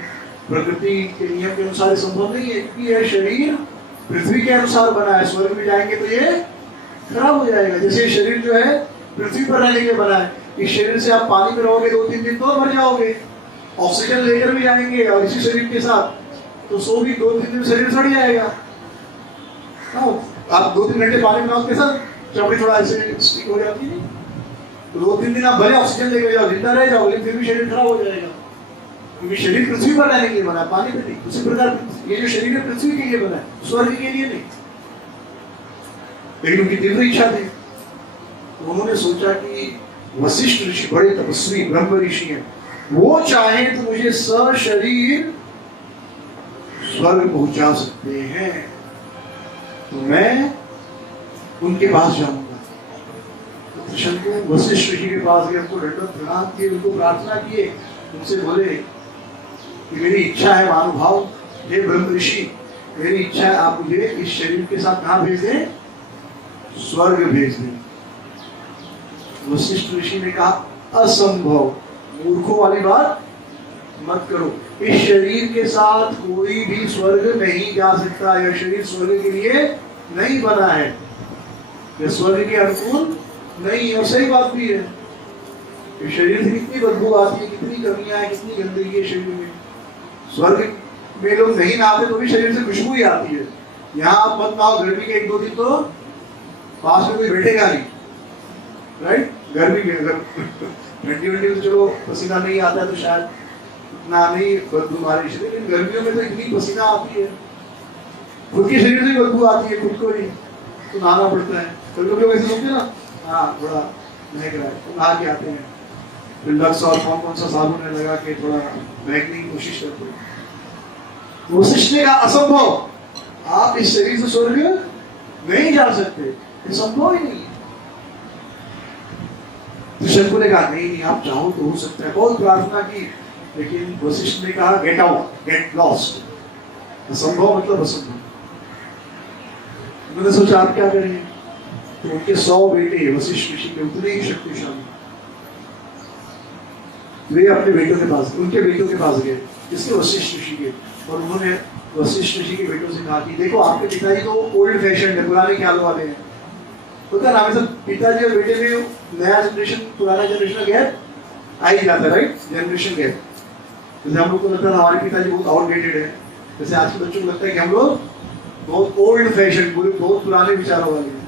प्रकृति के नियम के अनुसार संभव नहीं है, क्योंकि यह शरीर पृथ्वी के अनुसार बना है। स्वर्ग में जाएंगे तो ये खराब हो जाएगा। जैसे शरीर जो है पृथ्वी पर रहने के लिए बना है, इस शरीर से आप पानी में रहोगे 2-3 दिन तो मर जाओगे। ऑक्सीजन लेकर भी जाएंगे और इसी शरीर के साथ, तो सो भी 2-3 दिन शरीर सड़ जाएगा। आप 2-3 घंटे पानी में रहो, कैसा चमड़ी थोड़ा ऐसे स्टिक हो जाती है। तो 2-3 दिन आप भले ऑक्सीजन लेकर जाओ, जिंदा रह जाओ, लेकिन फिर भी शरीर खराब हो जाएगा, क्योंकि शरीर पृथ्वी पर रहने के लिए बना है, पानी में नहीं। उसी प्रकार ये जो शरीर है पृथ्वी के लिए बना है, स्वर्ग के लिए नहीं। लेकिन उनकी तीव्र इच्छा थी। तो उन्होंने सोचा कि वशिष्ठ ऋषि बड़े तपस्वी ब्रह्म ऋषि हैं, वो चाहे तो मुझे सशरीर स्वर्ग पहुंचा सकते हैं, तो मैं उनके पास जाऊंगा। तो शंकु वशिष्ठ ऋषि के पास गए, उनको दंडवत प्रणाम किए, उनको प्रार्थना किए, उनसे बोले कि मेरी इच्छा है महानुभाव, हे ब्रह्म ऋषि, मेरी इच्छा है आप मुझे इस शरीर के साथ कहाँ भेज दें, स्वर्ग भेज दें। वशिष्ठ ऋषि ने कहा असंभव, मूर्खों वाली बात मत करो, इस शरीर के साथ कोई भी स्वर्ग नहीं जा सकता, यह शरीर स्वर्ग के लिए नहीं बना है, यह स्वर्ग के अनुकूल नहीं। और सही बात भी है, इस शरीर से कितनी बदबू आती है, कितनी कमियां है, कितनी गंदगी है शरीर में। स्वर्ग में लोग नहीं नहाते तो भी शरीर से खुशबू ही आती है। यहाँ आप मत नहाओ गर्मी के 1-2 दिन तो पास में कोई बैठेगा नहीं, राइट। गर्मी में अगर ठंडी वंडी तो चलो पसीना नहीं आता है तो शायद इतना नहीं बदबू मारी, लेकिन गर्मियों में तो इतनी पसीना आती है, खुद के शरीर से बदबू आती है, खुद को ही तो नहाना पड़ता है। कभी कभी लोग ऐसे सोचते ना, हाँ थोड़ा महक रहा है तो नहा के आते हैं, फिर लक्स और कौन सा साबुन है लगा के थोड़ा महकने की कोशिश करते हैं। वशिष्ठ ने कहा असंभव, आप इस शरीर से स्वर्ग नहीं जा सकते, ये संभव ही नहीं है। तो शंकु ने कहा नहीं नहीं, आप चाहो तो हो सकता है, बहुत प्रार्थना की, लेकिन वशिष्ठ ने कहा गेट आउट, गेट लॉस्ट, असंभव मतलब असंभव। उन्होंने सोचा आप क्या करेंगे, तो उनके 100 बेटे वशिष्ठ ऋषि के उतने ही शक्तिशाली, वे अपने बेटों के पास, उनके बेटों के पास गए, जिसके वशिष्ठ ऋषि के, और उन्होंने वशिष्ठ ऋषि के बेटों से कहा कि देखो आपके पिताजी तो ओल्ड फैशन है, पुराने ख्याल वाले हैं, होता ना हमेशा पिताजी और बेटे में नया जनरेशन पुराना जनरेशन गैप आ ही जाता है, राइट, जनरेशन गैप। जैसे हम लोग को लगता है हमारे पिताजी बहुत आउटडेटेड है, जैसे आज के बच्चों को लगता है कि हम लोग बहुत ओल्ड फैशन, बहुत पुराने विचारों वाले हैं,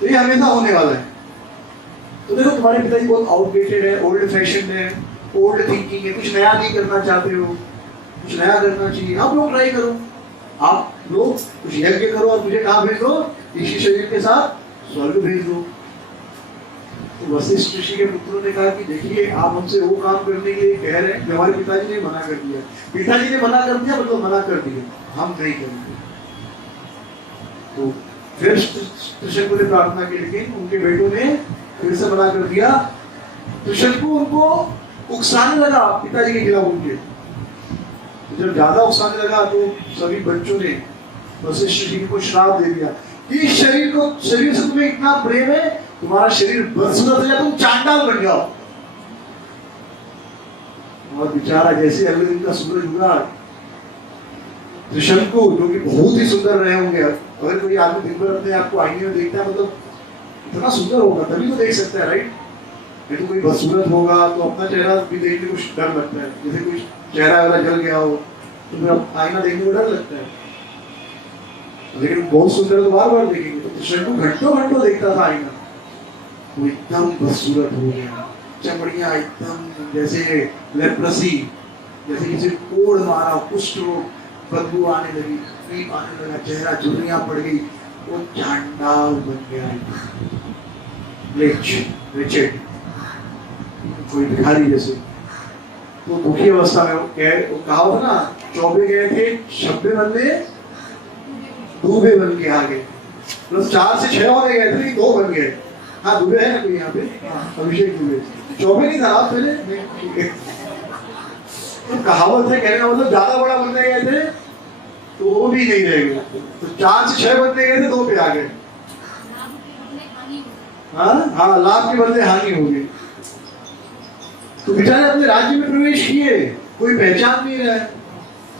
तो ये हमेशा होने वाला है। तो देखो तुम्हारे पिताजी बहुत आउटडेटेड है, ओल्ड फैशन है, ओल्ड थिंकिंग है, कुछ नया नहीं करना चाहते हो, कुछ नया करना चाहिए, आप लोग ट्राई करो, आप लोग कुछ यज्ञ करो और मुझे कहाँ भेज दो, इसी शरीर के साथ स्वर्ग भेज दो। तो वशिष्ठ ऋषि के पुत्रों ने कहा कि देखिए आप हमसे वो काम करने के लिए कह रहे हैं जो हमारे पिताजी ने मना कर दिया, पिताजी ने मना कर दिया मतलब मना कर दिया, हम नहीं करेंगे। तो फिर शंकु ने प्रार्थना की, लेकिन उनके बेटों ने फिर से मना कर दिया। तो शंकु उनको उकसाने लगा पिताजी के खिलाफ उनके, जब ज्यादा उकसाने लगा तो सभी बच्चों ने वशिष्ठ ऋषि को श्राप दे दिया कि इस शरीर से तुम्हें इतना प्रेम है, तुम्हारा शरीर बदसूरत है, तुम चांडाल बन जाओ। और बेचारा जैसे अगले दिन का सूरज उगा, तो शंकु जो कि बहुत ही सुंदर रहे होंगे, अगर कोई आदमी दिन भर अपने आप को आईने में देखता है मतलब इतना सुंदर होगा तभी तो देख सकता है, राइट। नहीं तो कोई बदसूरत होगा तो अपना चेहरा भी देखने को डर लगता है, जैसे कोई चेहरा वाला जल गया हो तो फिर आईना देखने को डर लगता है, लेकिन बहुत सुंदर तो बार बार देखेंगे। तो शंकु घंटों घंटों देखता था आईना, वो एकदम बदसूरत हो गया, चमड़ियां एकदम जैसे लेप्रेसी, जैसे किसी कोड़ मारा, कुष्ठ रोग, बदबू आने लगी, नीम आने लगा, चेहरा झुर्रियां पड़ गई, वो चांडाल बन गया, रिचेड, कोई भिखारी जैसे। तो दुखी अवस्था में वो कहा हो ना, चौबे गए थे शब्बे बंदे दूबे बन के आ गए, मतलब 4 से 6 होने गए थे लेकिन 2 बन गए। हाँ दुबे है ना कोई यहाँ पे, अभिषेक दुबे, चौबे नहीं था आप पहले। तो कहावत है, कहने का मतलब ज्यादा बड़ा बनने गए थे तो वो भी नहीं रह गए, तो 4 से 6 बनने गए थे 2 पे आ गए। हाँ लाभ के बदले हानि हो गई। तो बेचारे अपने राज्य में प्रवेश किए, कोई पहचान नहीं रहा है,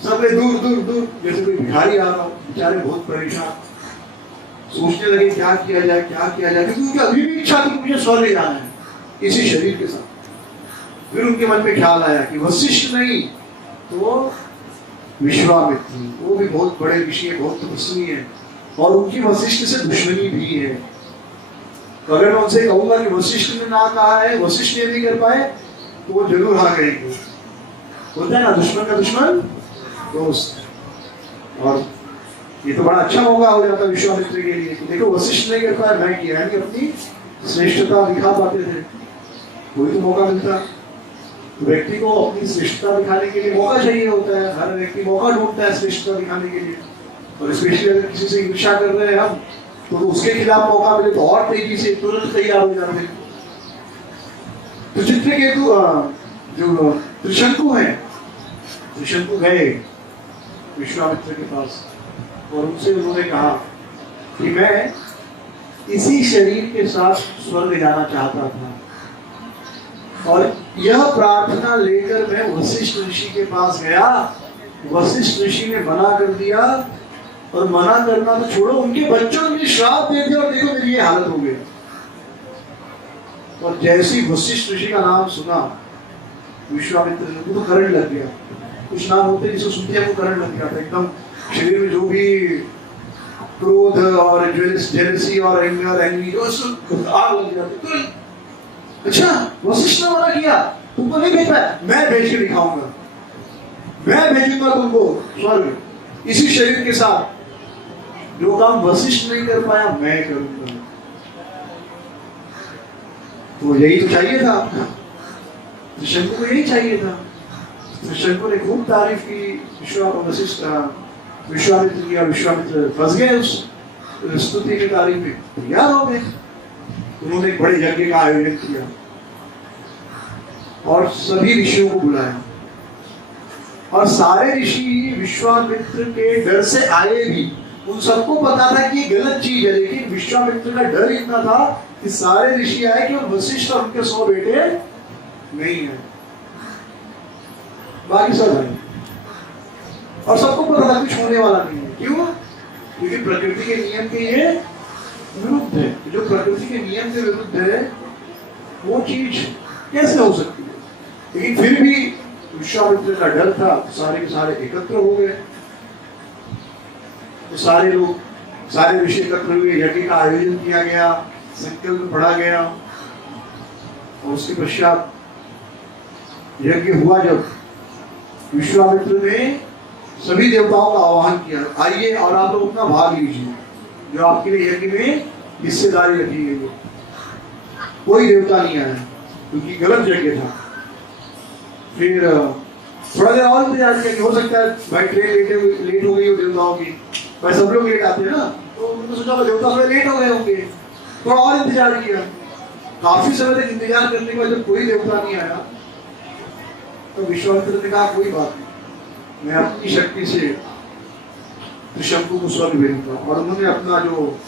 सब दूर दूर दूर, जैसे कोई भिखारी आ रहा हो, बेचारे बहुत परेशान, सोचने लगे क्या किया जाए क्या किया जाए, क्योंकि उनकी अभी भी इच्छा थी मुझे स्वर्ग जाना है इसी शरीर के साथ। फिर उनके मन में ख्याल आया कि वशिष्ठ नहीं तो विश्वामित्र, वो भी बहुत बड़े ऋषि है, बहुत तपस्वी है, और उनकी वशिष्ठ से दुश्मनी भी है। तो अगर मैं उनसे कहूंगा कि वशिष्ठ ने ना कहा है, वशिष्ठ ने नहीं कर पाए, तो वो जरूर हाँ कहेंगे। होता है ना, दुश्मन का दुश्मन दोस्त। और ये तो बड़ा अच्छा मौका हो जाता विश्वामित्र के लिए, देखो वशिष्ठ ने कर पाया, मैं किया, यानी अपनी श्रेष्ठता दिखा पाते थे, कोई तो मौका मिलता। तो व्यक्ति को अपनी श्रेष्ठता दिखाने के लिए मौका चाहिए होता है, हर व्यक्ति मौका ढूंढता है श्रेष्ठता दिखाने के लिए। और स्पेशली अगर किसी से ईर्ष्या कर रहे हैं हम, तो उसके खिलाफ मौका मिले तो और तेजी से तुरंत तैयार हो जाते। तो चित्रकेतु जो त्रिशंकु है, त्रिशंकु गए विश्वामित्र के पास और उनसे उन्होंने कहा कि मैं इसी शरीर के साथ स्वर्ग जाना चाहता था और यह प्रार्थना लेकर मैं वशिष्ठ ऋषि के पास गया। वशिष्ठ ऋषि ने मना कर दिया और मना करना तो छोड़ो, उनके बच्चों ने श्राप दे दिया और देखो मेरी ये हालत हो गई। और जैसे ही वशिष्ठ ऋषि का नाम सुना विश्वामित्र ने तो करंट लग गया। कुछ नाम होते जिसको सुनते हैं वो करंट लग गया था, एकदम शरीर में जो भी क्रोध और जेलसी और एंगर एंग्री जो आग लग जाती तुरंत। अच्छा वशिष्ठ ने मना किया, तुमको नहीं भेजना है, मैं भेज के दिखाऊंगा, मैं भेजूंगा तुमको स्वर्ग इसी शरीर के साथ। जो काम वशिष्ठ नहीं कर पाया मैं करूंगा। तो यही तो चाहिए था, त्रिशंकु को यही चाहिए था। त्रिशंकु ने खूब तारीफ की विश्वामित्र की और विश्वामित्र फंस गए उस स्तुति की तारीफ में, तैयार हो गए। उन्होंने एक बड़े यज्ञ का आयोजन किया और सभी ऋषियों को बुलाया और सारे ऋषि विश्वामित्र के डर से आए भी। उन सबको पता था कि ये गलत चीज है, लेकिन विश्वामित्र का डर इतना था कि सारे ऋषि आए कि वशिष्ठ और उनके 100 बेटे नहीं है, बाकी सब है। और सबको पता था कुछ होने वाला नहीं है। क्यों? क्योंकि प्रकृति के नियम के ये विरुद्ध है। जो प्रकृति के नियम के विरुद्ध है वो चीज कैसे हो सकती है? लेकिन फिर भी विश्वामित्र का डर था, सारे के सारे एकत्र हो गए। तो सारे लोग, सारे ऋषि एकत्र हुए, यज्ञ का आयोजन किया गया, संकल्प पढ़ा गया और उसके पश्चात यज्ञ हुआ। जब विश्वामित्र ने सभी देवताओं का आह्वान किया, आइए और आप लोग अपना भाग लीजिए, जो आपके लिए यज्ञ में हिस्सेदारी रखी गई है। कोई देवता नहीं आया क्योंकि गलत यज्ञ था। फिर थोड़ा देर और इंतजार किया कि हो सकता है भाई ट्रेन लेट हो गई हो देवताओं की, भाई सब लोग लेट आते हैं ना, तो उन्होंने सोचा देवता थोड़े लेट हो गए होंगे। थोड़ा और इंतजार किया, काफी समय तक इंतजार करने के बाद जब कोई देवता नहीं आया तो विश्वामित्र ने कहा कोई बात नहीं, मैं अपनी शक्ति से त्रिशंकु को स्वर्ग भेजूंगा। और उन्होंने अपना जो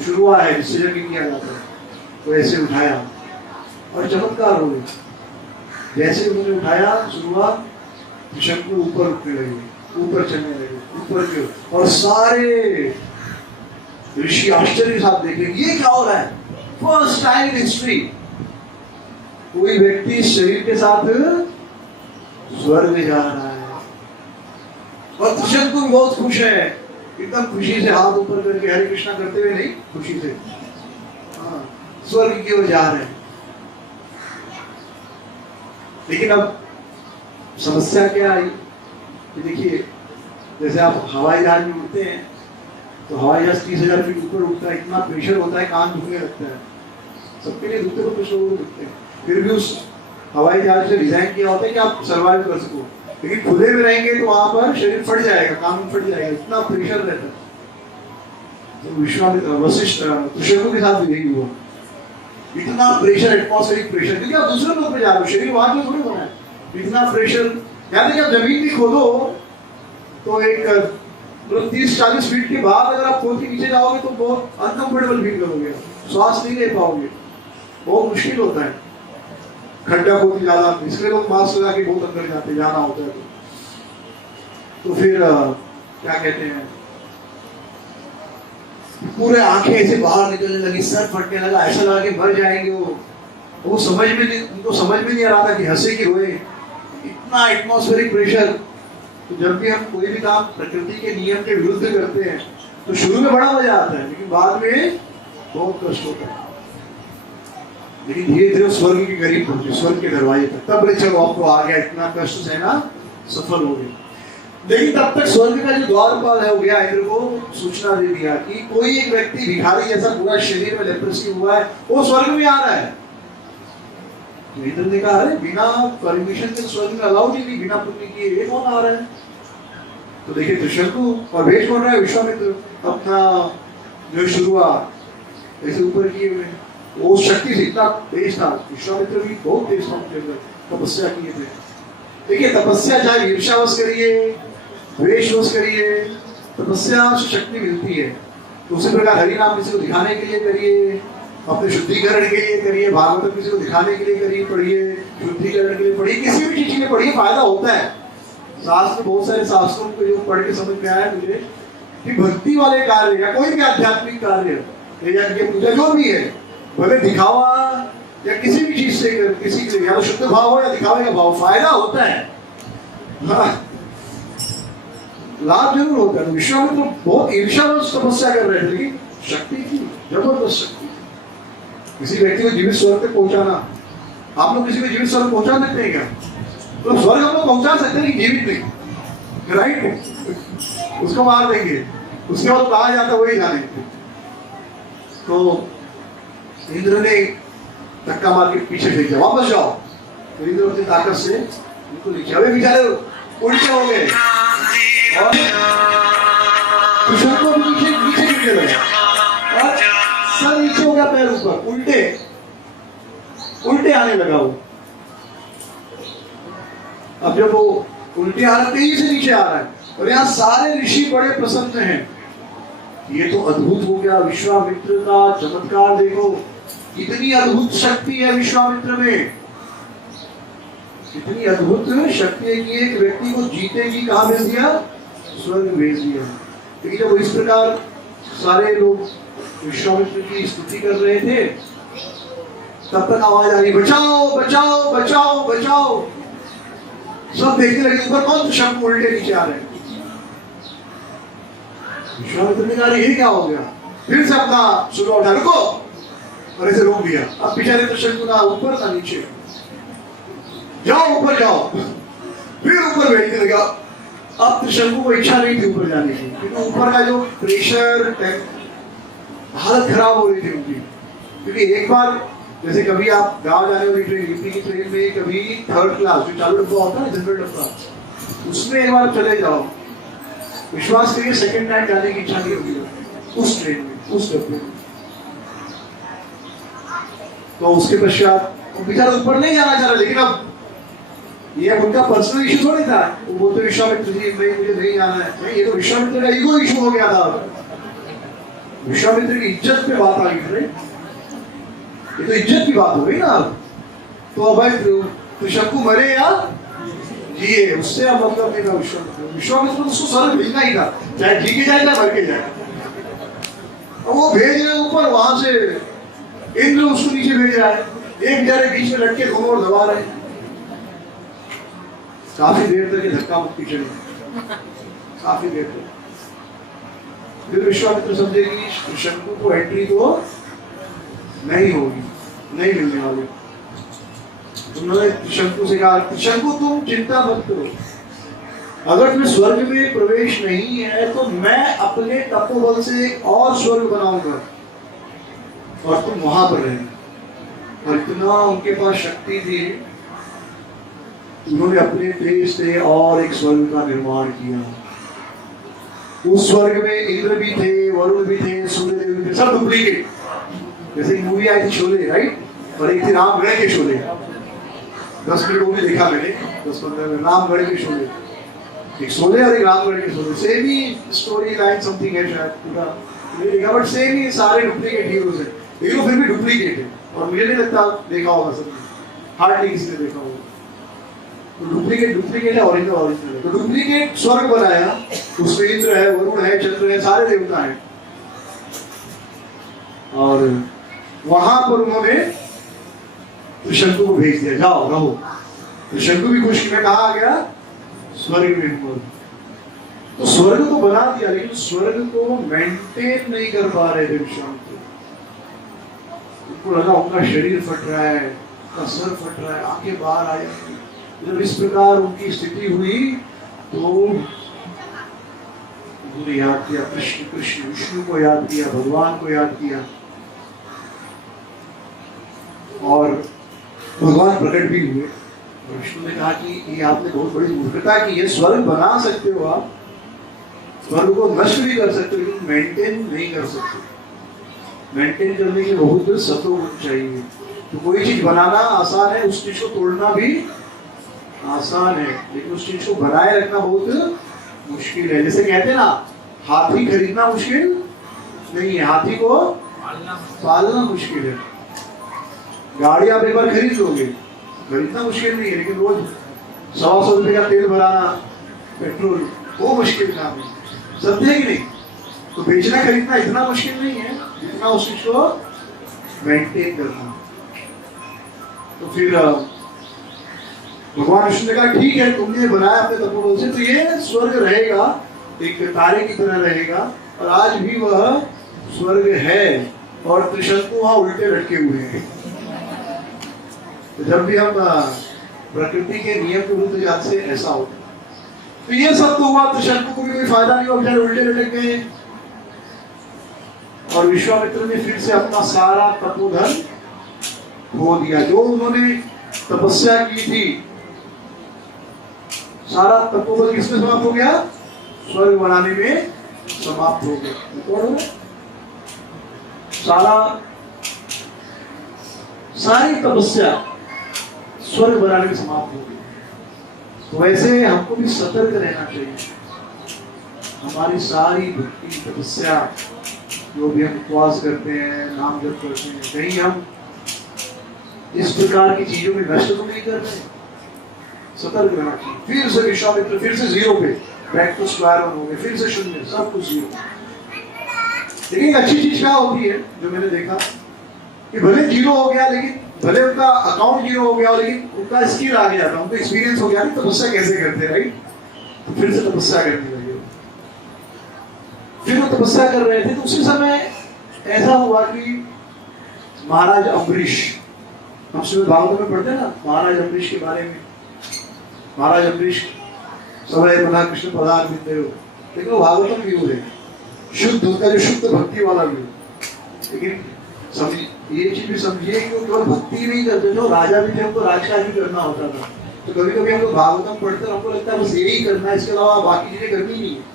शुरुआ है जिससे यज्ञ किया जाता है तो ऐसे उठाया और चमत्कार हो गया। जैसे उन्होंने उठाया शुरुआ, त्रिशंकु ऊपर उठने लगे, ऊपर चलने लगे, ऊपर के, और सारे ऋषि आश्चर्य के साथ देख रहे ये क्या हो रहा है। फर्स्ट टाइम इन हिस्ट्री कोई व्यक्ति इस शरीर के साथ स्वर्ग जा रहा है। और त्रिशंकु भी बहुत खुश है, एकदम खुशी से हाथ ऊपर करके हरे कृष्णा करते हुए, नहीं खुशी से स्वर्ग की ओर जा रहे हैं। लेकिन अब समस्या क्या आई कि देखिए, जैसे आप हवाई जहाज में उड़ते हैं तो हवाई जहाज 30,000 फीट ऊपर उड़ता है, इतना प्रेशर होता है, कान दुखने लगता है, सबके लिए दुखते तो कुछ लोगों को दुखते हैं। फिर भी उस हवाई जहाज से डिजाइन किया होता है कि आप सर्वाइव कर सको, लेकिन खुले में रहेंगे तो वहां पर शरीर फट जाएगा, कान फट जाएगा, इतना प्रेशर रहता है। तो विश्वामित्र वशिष्ठ त्रिशंकु के साथ भी यही हुआ, इतना प्रेशर, एटमॉस्फेरिक प्रेशर, क्योंकि आप दूसरे लोग पे जा रहे हो, शरीर वहां के थोड़ी बना है, इतना प्रेशर। यानी जब जमीन भी खोदो तो एक 30-40 फीट के बाद अगर आप खोद के नीचे जाओगे तो बहुत अनकंफर्टेबल फील करोगे, श्वास नहीं ले पाओगे, बहुत मुश्किल होता है खड्डा खोद के ज्यादा, इसलिए लोग मास्क लगा के बहुत अंदर जाते जाना होता है। तो फिर क्या कहते हैं, पूरे आंखें ऐसे बाहर निकलने लगी, सर फटने लगा, ऐसा लगा कि मर जाएंगे वो समझ में नहीं, उनको समझ में नहीं आ रहा था कि हंसे कि रोए, इतना एटमॉस्फेरिक प्रेशर। तो जब भी हम कोई भी काम प्रकृति के नियम के विरुद्ध करते हैं तो शुरू में बड़ा मजा आता है, लेकिन बाद में बहुत कष्ट होता है। लेकिन धीरे धीरे स्वर्ग के करीब पहुंचे, स्वर्ग के दरवाजे तक, तब बोले चलो आपको आ गया, इतना कष्ट सहना सफल हो गए। लेकिन तब तक स्वर्ग का जो द्वारपाल है हो गया, इंद्र को सूचना दे दिया कि कोई एक व्यक्ति भिखारी जैसा पूरा शरीर में लेप्रोसी हुआ है, वो स्वर्ग में आ रहा है। तो इंद्र ने कहा अरे बिना परमिशन के स्वर्ग में अलाउड ही नहीं, बिना पुण्य किए ये कौन आ रहा है। तो देखिए त्रिशंकु, और भेज कौन रहा है, विश्वामित्र अपना जो शुरुआत ऐसे ऊपर किए हुए, वो शक्ति से इतना तेज था। विश्वामित्र भी बहुत तेज था, तपस्या किए थे। देखिए तपस्या चाहे ईर्ष्यावश करिए, द्वेषवश करिए, तपस्या से शक्ति मिलती है। तो उसी प्रकार हरि नाम किसी को दिखाने के लिए करिए, अपने शुद्धिकरण के लिए करिए, भागवत किसी को दिखाने के लिए करिए, पढ़िए, शुद्धिकरण के लिए पढ़िए, किसी भी चीज के लिए पढ़िए, फायदा होता है। शास्त्र, बहुत सारे शास्त्रों को जो पढ़ के समझ में आया मुझे कि भक्ति वाले कार्य या कोई भी आध्यात्मिक कार्य या पूजा जो भी है, भले दिखावा या किसी भी चीज से किसी के लिए या शुद्ध भाव हो या दिखावे का भाव, फायदा होता है। हाँ, लाभ जरूर होता है। विश्वामित्र बहुत ईर्ष्यावश तपस्या कर रहे थे, लेकिन शक्ति थी, जबरदस्त शक्ति। किसी व्यक्ति को जीवित स्वर्ग तक पहुंचाना, आप लोग किसी को जीवित स्वर्ग पहुंचा सकते हैं क्या? तो स्वर्ग हम लोग पहुंचा सकते हैं, जीवित नहीं, राइट? उसको मार देंगे, उसके बाद कहा जाता वही जानेंगे। तो इंद्र ने धक्का मार के पीछे फेंक दिया, वापस जाओ। तो इंद्र अपनी ताकत से उनको नीचे, अबे बेचारे उल्टे हो गए और कृष्ण को नीचे नीचे गिरने लगा और सर नीचे हो गया, पैर ऊपर, उल्टे उल्टे आने लगा वो। अब जब वो उल्टे आ रहा, तेजी से नीचे आ रहा है और यहाँ सारे ऋषि बड़े प्रसन्न हैं। ये तो अद्भुत हो गया, विश्वामित्र का चमत्कार देखो, कितनी अद्भुत शक्ति है विश्वामित्र में, कितनी अद्भुत शक्ति है कि एक व्यक्ति को जीते जी कहाँ भेज दिया? स्वर्ग भेज दिया। लेकिन जब इस प्रकार सारे लोग विश्वामित्र की स्तुति कर रहे थे, तब तक आवाज आ रही, बचाओ बचाओ बचाओ बचाओ। सब देखने लगे ऊपर, कौन शब्द उल्टे नीचे आ रहे हैं। विश्वामित्र ने कहा ये क्या हो गया? फिर से अपना सुबह उठा, रुको, और ऐसे रोक दिया। अब बेचारे तो शंकु ना ऊपर ना नीचे, जाओ ऊपर जाओ। फिर ऊपर बैठने लगा। अब त्रिशंकु को इच्छा नहीं थी ऊपर जाने की, क्योंकि ऊपर का जो प्रेशर, हालत खराब हो रही थी उनकी। क्योंकि एक बार जैसे कभी आप गांव जाने वाली ट्रेन, यूपी की ट्रेन में कभी थर्ड क्लास जो चालू डब्बा होता है ना, जनरल डब्बा, उसमें एक बार चले जाओ, विश्वास करिए सेकंड टाइम जाने की इच्छा नहीं होगी उस ट्रेन में, उस डब्बे में। तो उसके पश्चात बेचारा ऊपर नहीं जाना चाह रहा, लेकिन अब ये उनका पर्सनल इशू थोड़ी था। वो बोलते विश्वामित्र जी नहीं, मुझे नहीं जाना है। नहीं, ये तो विश्वामित्र का ईगो इशू हो गया था। विश्वामित्र की इज्जत पे बात आ गई, ये तो इज्जत की बात हो गई ना। तो अब भाई त्रिशंकु मरे या जिए, उससे अब मतलब नहीं था विश्वामित्र। विश्वामित्र तो उसको सरल भेजना ही था, चाहे जी के जाए चाहे मर के जाए। और वो भेज रहे ऊपर, वहां से इंद्र उसको नीचे भेज रहा है, एक बेचारे बीच में लटके दोनों और दबा रहे। काफी देर तक ये धक्का मुक्की चली, काफी देर तक। फिर विश्वामित्र समझे कि शंकु को एंट्री तो नहीं होगी, नहीं मिलने वाली। उन्होंने शंकु से कहा, शंकु तुम चिंता मत करो, अगर तुम्हें स्वर्ग में प्रवेश नहीं है तो मैं अपने तपोबल से एक और स्वर्ग बनाऊंगा और तुम वहां पर रहना। और इतना उनके पास शक्ति थी, उन्होंने अपने तेज से और एक स्वर्ग का निर्माण किया। उस स्वर्ग में इंद्र भी थे, वरुण भी थे, सूर्यदेव भी थे, सब डुप्लीकेट। जैसे मूवी आई थी शोले, राइट, और एक थी रामगढ़ के शोले। 10 मिनट वो भी देखा मैंने, 10-15 मिनट रामगढ़ के शोले, एक शोले और एक रामगढ़ के शोले। सेम ही स्टोरी लाइन समथिंग है शायद, पूरा नहीं देखा, बट सेम ही, सारे डुप्लीकेट हीरोज हैं, लेकिन वो फिर भी डुप्लीकेट है। और मुझे नहीं लगता देखा होगा सबने, हार्डली किसी ने देखा होगा। तो डुप्लीकेट है, ओरिजिनल ओरिजिनल है। तो डुप्लीकेट स्वर्ग बनाया, उसमें इंद्र है, वरुण है, चंद्र है, सारे देवता हैं। और वहां पर उन्होंने त्रिशंकु को भेज दिया, जाओ रहो। त्रिशंकु भी खुश में कहा आ गया, स्वर्ग में। तो स्वर्ग तो बना दिया, लेकिन स्वर्ग को मेंटेन नहीं कर पा रहे थे विश्वामित्र। उनको लगा उनका शरीर फट रहा है, उनका सर फट रहा है, आंखें बाहर आ जाएंगी। जब इस प्रकार उनकी स्थिति हुई तो उन्होंने याद किया कृष्ण, कृष्ण विष्णु को याद किया, भगवान को याद किया, और भगवान प्रकट भी हुए। विष्णु ने कहा कि ये आपने बहुत बड़ी मूर्खता की है, स्वर्ग बना सकते हो आप, स्वर्ग को नष्ट भी कर सकते हो, लेकिन मेंटेन नहीं कर सकते। मेंटेन करने के बहुत सत्व चाहिए। तो कोई चीज बनाना आसान है, उस चीज को तोड़ना भी आसान है, लेकिन उस चीज को बनाए रखना बहुत मुश्किल है। जैसे कहते हैं ना, हाथी खरीदना मुश्किल नहीं है, हाथी को पालना मुश्किल है। गाड़ी आप एक बार खरीद लोगे, खरीदना मुश्किल नहीं है, लेकिन रोज 100 रुपए का तेल भराना, पेट्रोल, वो मुश्किल काम है। सत्य है कि नहीं? तो बेचना खरीदना इतना मुश्किल नहीं है जितना उस चीज को मेंटेन करना। तो फिर भगवान विष्णु ने कहा ठीक है, तुमने बनाया अपने तपोबल से, तो ये स्वर्ग रहेगा, एक तारे की तरह रहेगा, और आज भी वह स्वर्ग है, और त्रिशंकु वहां उल्टे लटके हुए हैं। तो जब भी हम प्रकृति के नियम के विरुद्ध जाते से ऐसा होता है। तो ये सब तो हुआ, त्रिशंकु को भी कोई फायदा नहीं हुआ, बेचारे उल्टे लटक गए। और विश्वामित्र ने फिर से अपना सारा तपोधन खो दिया। जो उन्होंने तपस्या की थी, सारा तपोबल किसमें समाप्त हो गया? स्वर्ग बनाने में समाप्त हो गया। सारी तपस्या स्वर्ग बनाने में समाप्त हो गई। तो वैसे हमको भी सतर्क रहना चाहिए। हमारी सारी भक्ति तपस्या, जो भी हम उपवास करते हैं, नाम जप करते हैं, कहीं हम इस प्रकार की चीजों में नष्ट तो नहीं कर रहे। सतर्क रहना चाहिए। फिर से विश्वामित्र फिर से जीरो पे, बैक टू स्क्वायर वन हो गए, फिर से शून्य, सब कुछ जीरो। लेकिन अच्छी चीज क्या होती है जो मैंने देखा, कि भले जीरो हो गया, लेकिन भले उनका अकाउंट जीरो हो गया, लेकिन उनका स्किल आ गया था, उनको एक्सपीरियंस हो गया कि तपस्या कैसे करते, राइट? तो फिर से तपस्या करने लगे। फिर वो तपस्या कर रहे थे, तो उसी समय ऐसा हुआ कि महाराज अम्बरीश, हम श्रीमद् भागवत में पढ़ते हैं ना महाराज अम्बरीश के बारे में। महाराज अम्बरीश सवय मना कृष्ण पदार बिंदे हो, लेकिन वो भागवतम व्यू है, शुद्ध होता है, जो शुद्ध भक्ति वाला व्यू। लेकिन ये चीज भी समझिए कि वो केवल भक्ति नहीं करते, जो राजा भी थे, उनको राजकाज भी करना होता था। तो कभी कभी हम लोग भागवतम पढ़ते हैं, हमको लगता है बस यही करना है, इसके अलावा बाकी चीजें करनी नहीं है।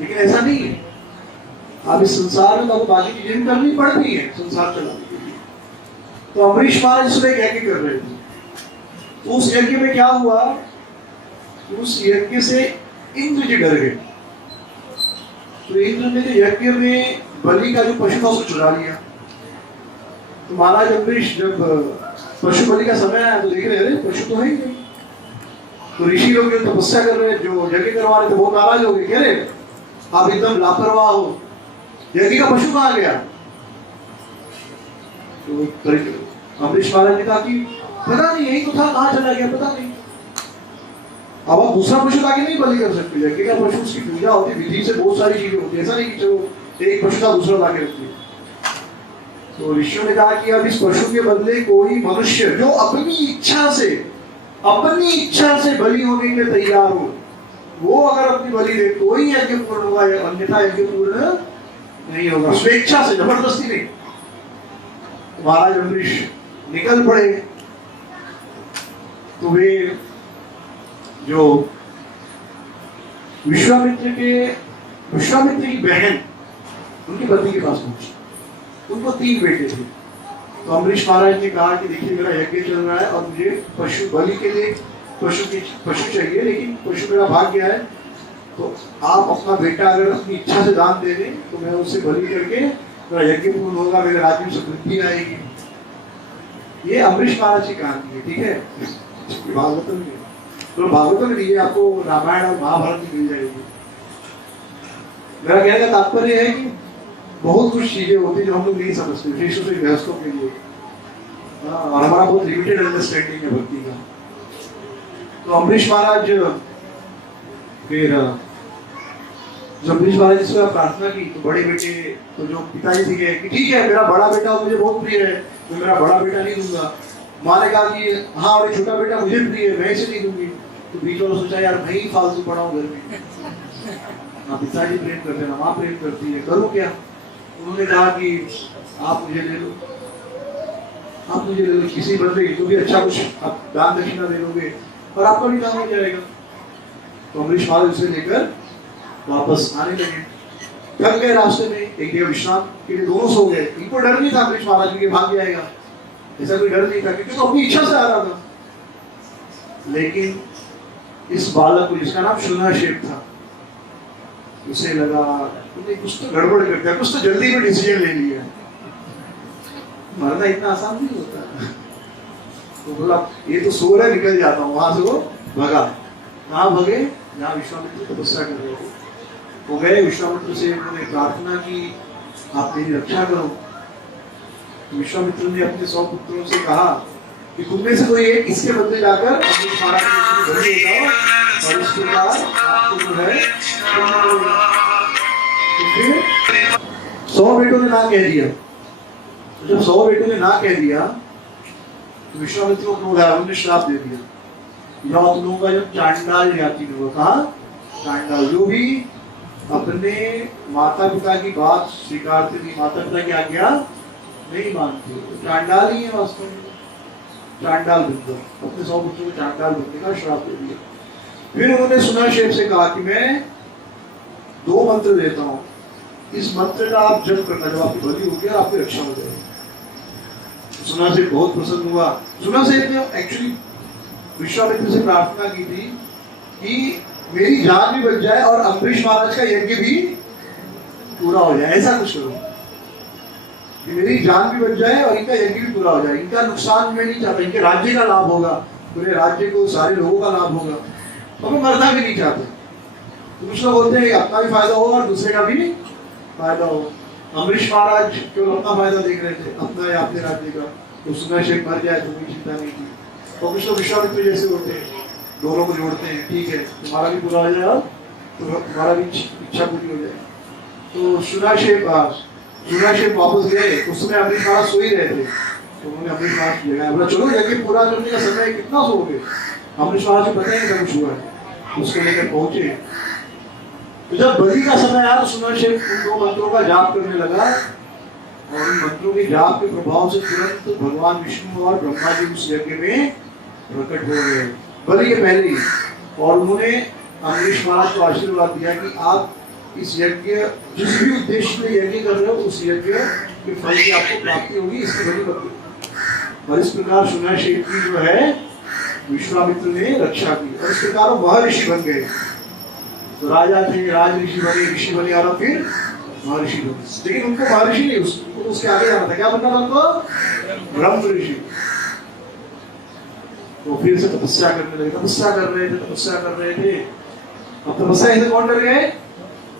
लेकिन ऐसा नहीं है। आप इस संसार में तो बाकी चीजें करनी पड़ती है संसार चलाने के लिए। तो अम्बरीश महाराज सुबह एक यज्ञ कर रहे थे। तो उस यज्ञ में क्या हुआ, उस यज्ञ से इंद्र जी डर गए। तो इंद्र ने यज्ञ में बलि का जो पशु था उसको चुरा लिया। तो महाराज अम्बरीश जब पशु बलि का समय आया तो देख रहे हैं पशु तो है ही नहीं। तो ऋषि लोग जो तपस्या कर रहे, जो यज्ञ करवा रहे थे, वो नाराज हो गए, कह रहे आप एकदम लापरवाह हो, यज्ञ का पशु कहाँ गया? तो अम्बरीश महाराज ने कहा कि पता नहीं, यही तो था, कहाँ चला गया पता नहीं। अब आप दूसरा पशु लाके नहीं बलि कर सकते। यज्ञ का पशु, उसकी पूजा होती, विधि से बहुत सारी चीजें होती है। ऐसा नहीं कि चलो एक पशु था दूसरा लाके रख दिया। तो ऋषियों ने कहा कि अब इस पशु के बदले कोई मनुष्य जो अपनी इच्छा से बलि होने के तैयार हो, वो अगर अपनी बलि दे तो ही यज्ञ पूर्ण होगा, अन्यथा यज्ञ पूर्ण नहीं होगा। स्वेच्छा से, जबरदस्ती नहीं। महाराज अम्बरीश निकल पड़े। तो वे जो विश्वामित्र की बहन, उनकी पत्नी के पास पहुंची। उनको 3 बेटे थे। तो अम्बरीश महाराज ने कहा कि देखिए मेरा यज्ञ चल रहा है और मुझे पशु बलि के लिए पशु चाहिए, लेकिन पशु मेरा भाग गया है, तो आप अपना बेटा अगर अपनी इच्छा से दान दे दें तो मैं उससे बलि करके मेरा यज्ञ पूर्ण होगा, मेरे राज्य में समृद्धि आएगी। ये अम्बरीश महाराज की कहानी है, ठीक है? भागवतम में, तो भागवतम में ये आपको रामायण और महाभारत में मिल जाएगी। मेरा कहने का तात्पर्य है कि बहुत कुछ चीजें होती है जो हम लोग नहीं समझते, विशेष रूप से गृहस्थों के लिए, और हमारा बहुत लिमिटेड अंडरस्टैंडिंग है भक्ति का। तो अम्बरीश महाराज फिर जब अम्बरीश महाराज से प्रार्थना की तो बड़े बेटे, तो जो पिताजी थे कि ठीक है मेरा बड़ा बेटा मुझे बहुत प्रिय है, मैं मेरा बड़ा बेटा नहीं दूंगा। माँ ने कहा कि हाँ और छोटा बेटा मुझे प्रिय है, मैं इसे नहीं दूंगी। तो बीच वालों सोचा यार मैं ही फालतू पड़ा हूँ घर में, ना पिताजी प्रेम करते हैं ना माँ प्रेम करती है, करूँ क्या? उन्होंने कहा कि आप मुझे ले लो, किसी बंदे को भी अच्छा कुछ आप दान दक्षिणा दे दोगे और आपका भी काम हो जाएगा। तो अम्बरीश महाराज उसे लेकर वापस आने लगे। थक गए रास्ते में, एक जगह विश्राम के लिए दोनों सो गए। इनको डर नहीं था अम्बरीश महाराज के भाग जाएगा, ऐसा कोई डर नहीं था, क्योंकि तो अपनी इच्छा से आ रहा था। लेकिन इस बालक को, जिसका नाम शुनहशेप था, उसे लगा कुछ तो गड़बड़ करता है, कुछ तो जल्दी में डिसीजन ले लिया। मरना इतना आसान नहीं होता। तो बोला ये तो सो रहा है, निकल जाता हूँ। वहां से वो भगा। कहाँ भगे? जहाँ विश्वामित्र तपस्या कर रहे हो। वो गए, विश्वामित्र से उन्होंने प्रार्थना की, आप मेरी रक्षा करो। विश्वामित्र ने अपने 100 पुत्रों से कहा कि तुम में से कोई एक इसके बदले जाकर अम्बरीश महाराज के घर ले जाओ, और इस प्रकार आपको जो है। तो फिर 100 बेटों ने ना कह दिया। तो जब 100 बेटों ने ना कह दिया तो विश्वामित्र को क्रोध आया, उन्होंने श्राप दे दिया। जाओ तुम लोगों का जो चांडाल जाति में वो कहा, चांडाल जो भी अपने माता पिता की बात स्वीकारते नहीं, माता पिता की आज्ञा नहीं मानते, तो चांडाल ही है वास्तव में। चांडाल बनकर अपने 100 पुत्रों को चांडाल बनने का श्राप दे दिया। फिर उन्होंने शुनहशेप से कहा कि मैं 2 मंत्र देता हूँ, इस मंत्र का आप जप करना, जब आपकी बलि होगी आपकी रक्षा हो जाएगी। शुनहशेप बहुत प्रसन्न हुआ। शुनहशेप ने एक्चुअली विश्वामित्र से प्रार्थना की थी कि मेरी जान भी बच जाए और अम्बरीश महाराज का यज्ञ भी पूरा हो जाए, ऐसा कुछ करो कि मेरी जान भी बच जाए और इनका यज्ञ भी पूरा हो जाए। इनका नुकसान मैं नहीं चाहता, इनके राज्य का लाभ होगा, पूरे राज्य को, सारे लोगों का लाभ होगा, और मैं मरना भी नहीं चाहता। तो कुछ लोग बोलते हैं अपना भी फायदा हो और दूसरे का भी फायदा हो। अम्बरीश महाराज केवल अपना फायदा देख रहे थे, अपना या अपने राज्य का। तो शुनहशेप मर जाए तो कोई चिंता नहीं थी। और कुछ लोग विश्वामित्र जैसे होते हैं, दोनों को जोड़ते हैं, ठीक है तुम्हारा भी पूरा हो जाए और तुम्हारा भी इच्छा पूरी हो जाए। तो शुनहशेप वापस गए। उस समय अम्बरीश महाराज सो ही रहे थे, तो उन्होंने अम्बरीश महाराज को जगाया, बोला चलो यज्ञ पूरा करने का समय कितना सोओगे। अम्बरीश महाराज को पता ही नहीं कुछ हुआ है, उसको लेकर पहुंचे। तो जब बलि का समय आया तो शुनहशेप उन 2 मंत्रों का जाप करने लगा, और उन मंत्रों के जाप के प्रभाव से तुरंत भगवान विष्णु और ब्रह्मा जी उस यज्ञ में प्रकट हो गए, बलि के पहले ही। और उन्होंने अम्बरीश महाराज को आशीर्वाद दिया कि आप इस यज्ञ, जिस भी उद्देश्य में यज्ञ कर रहे हो, उस यज्ञ के फल की आपको प्राप्ति होगी, इसकी बलि मत दो। और इस प्रकार शुनहशेप की जो है विश्वामित्र ने रक्षा की, और इस प्रकार वो महर्षि बन गए। तो राजा थे, राज ऋषि बने, ऋषि बने, और फिर महर्षि बने। लेकिन उनको महर्षि नहीं, उसके आगे जाना था। क्या बनना था उनको? ब्रह्म ऋषि। तो फिर से तपस्या करने लगे, तपस्या कर रहे थे। अब तपस्या इसे कौन कर गए?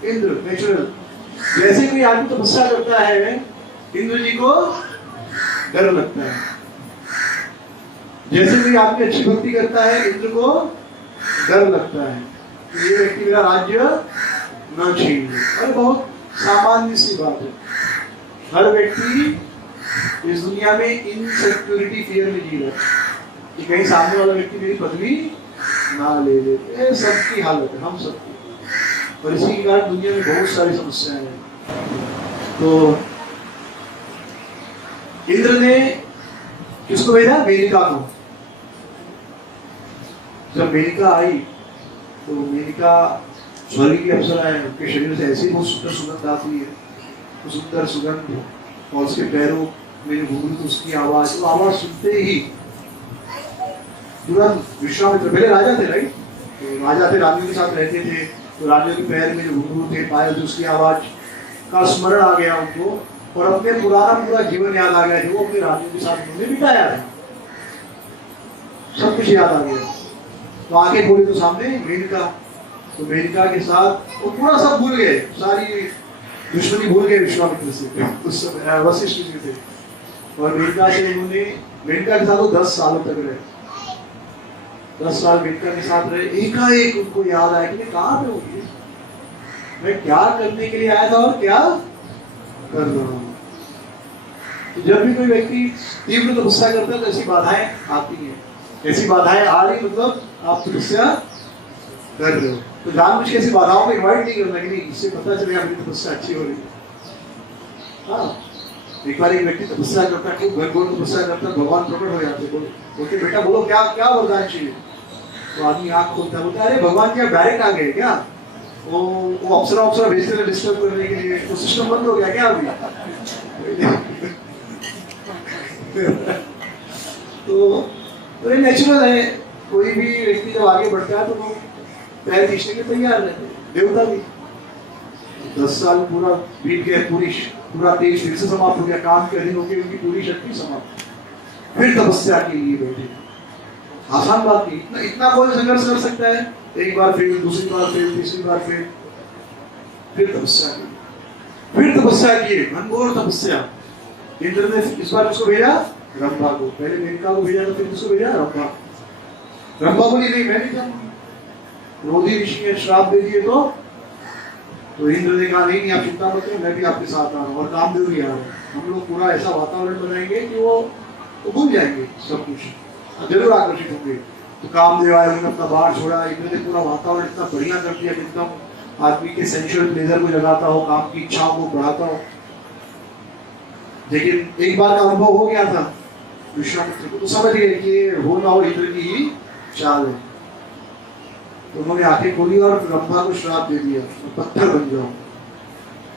इंद्र, नेचुरल। जैसे कोई आदमी तपस्या करता है, इंद्र जी को डर लगता है। जैसे कोई आदमी अच्छी भक्ति करता है, इंद्र को डर लगता है कि ये व्यक्ति मेरा राज्य न छीन ले। और बहुत सामान्य सी बात है, हर व्यक्ति इस दुनिया में इनसिक्योरिटी फियर में जी रहा है कि कहीं सामने वाला व्यक्ति मेरी पदवी ना ले ले। ये सबकी हालत है, हम सबकी। और इसी के कारण दुनिया में बहुत सारी समस्याएं हैं। तो इंद्र ने किसको भेजा? मेनका को। जब मेनका आई तो मेनका स्वर्ग की अप्सरा है, उनके शरीर से ऐसी बहुत सुंदर सुगंध आती है, तो सुंदर सुगंध, और उसके पैरों में घूमती तो उसकी आवाज, वो आवाज सुनते ही तुरंत विश्वामित्र, पहले राजा थे राइट, तो राजा थे, रानियों के साथ रहते थे, तो रानियों के पैर में जो घुंघरू थे, पायल थे, उसकी आवाज का स्मरण आ गया उनको, और अपने पुराना पूरा जीवन याद आ गया जो अपने रानियों के साथ उन्होंने बिताया था, सब कुछ याद आ गया। तो आगे खोली तो सामने मेनका, तो मेनका के साथ वो पूरा सब भूल गए, सारी दुश्मनी भूल गए विश्वामित्र से। उस समय वशिष्ठ जी थे, और मेनका से उन्होंने, मेनका के साथ वो 10 सालों तक रहे, 10 साल मेनका के साथ रहे। एकाएक उनको याद आया कि मैं कहाँ पे हूँ, मैं क्या करने के लिए आया था और क्या कर रहा हूँ। तो जब भी कोई व्यक्ति तीव्र तपस्या करता है तो ऐसी बाधाएं आती हैं, ऐसी बाधाएं आ रही मतलब आप तपस्या कर रहे हो, तो जानबूझ के ऐसी बाधाओं को इन्वाइट नहीं करना कि नहीं, इससे पता चलेगा मेरी तपस्या अच्छी हो रही है। हाँ, एक बार एक व्यक्ति तपस्या करता है, खूब घनघोर तपस्या करता है, भगवान प्रकट हो जाते, बोलते बेटा बोलो क्या क्या वरदान चाहिए। तो आदमी आंख खोलता है, बोलता है अरे भगवान क्या डायरेक्ट आ गए क्या, वो अप्सरा भेजते थे डिस्टर्ब करने के लिए, तो सिस्टम बंद हो गया क्या अभी? तो ये नेचुरल है, कोई भी व्यक्ति जब आगे बढ़ता है तो वो पैर खींचने के तैयार रहते हैं। देवता भी 10 साल पूरा बीत गया, पूरा तेज फिर से समाप्त हो गया, काम के अधीन होकर उनकी पूरी शक्ति समाप्त, फिर तपस्या के लिए बैठे। आसान बात नहीं, इतना कोई संघर्ष कर सकता है? एक बार फेल, दूसरी बार फेल, तीसरी बार फेल, फिर तपस्या की, घनघोर तपस्या। इंद्र ने इस बार उसको भेजा रंभा को, पहले मेनका को भेजा, तो फिर उसको भेजा रंभा को नहीं, मैं नहीं जाऊंगा। क्रोधी ऋषि ने श्राप दे दिए तो इंद्र ने कहा नहीं आप चिंता मत करो, मैं भी आपके साथ आ रहा हूँ, और कामदेव भी आ रहा है। हम लोग पूरा ऐसा वातावरण बनाएंगे कि वो भूल जाएंगे सब कुछ, जरूर आकर्षित होंगे। तो कामदेव आए, उन्होंने अपना बाण छोड़ा, इंद्र ने पूरा वातावरण इतना बढ़िया कर दिया, एकदम आदमी के सेंसुअल प्लेजर को जगाता हो, काम की इच्छाओं को बढ़ाता हो। लेकिन एक बार का अनुभव हो गया था विश्वामित्र को, तो समझ गए कि हो ना हो इंद्र की ही चाल है। तो उन्होंने आंखें खोली और रंभा को श्राप दे दिया, पत्थर बन जाओ।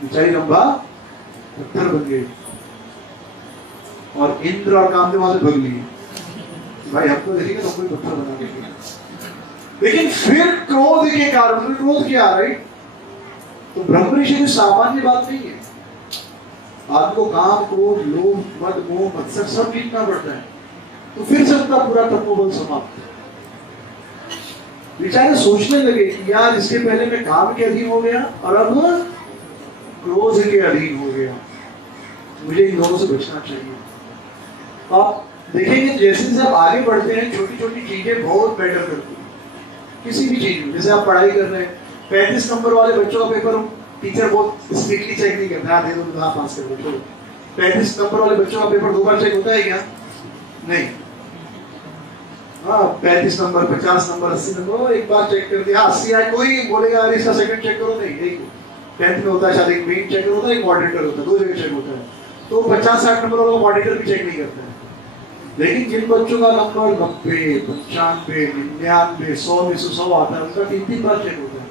बेचारी रंभा पत्थर बन गई, और इंद्र और कामदेव वहां से भग लिए, भाई हमको देखेंगे तो कोई पत्थर बना देंगे। लेकिन फिर क्रोध के कारण, क्रोध किया, राइट? तो ब्रह्म ऋषि सामान्य बात नहीं है। आपको काम, क्रोध, लोभ, मद, मोह, मत्सर सब जीतना पड़ता है। तो फिर से उनका पूरा तपोबल समाप्त। बेचारे सोचने लगे कि यार इसके पहले मैं काम के अधीन हो गया और अब क्रोध के अधीन हो गया, मुझे इन दोनों से बचना चाहिए। आप देखेंगे जैसे जैसे आप आगे बढ़ते हैं, छोटी छोटी चीजें बहुत मैटर करती हैं किसी भी चीज में। जैसे आप पढ़ाई कर रहे हैं, 35 नंबर वाले बच्चों का पेपर टीचर बहुत स्ट्रिक्टली चेक नहीं करता, दे दो तो आप पास कर दो। 35 नंबर वाले बच्चों का पेपर 2 बार चेक होता है क्या? नहीं। हाँ, 35 नंबर, 50 नंबर, 80 नंबर एक बार चेक कर दिया, 80 आए, कोई बोलेगा अरे इसका सेकंड चेक करो, नहीं। एक 10th में होता है शायद, एक मेन चेकर होता है, एक मॉडरेटर होता है, 2 जगह चेक होता है। तो 50-60 नंबर वाला मॉडरेटर भी चेक नहीं करता है। लेकिन जिन बच्चों का नंबर 90, 95, 99, 100 में से 100 आता है, उनका 3 बार चेक होता है।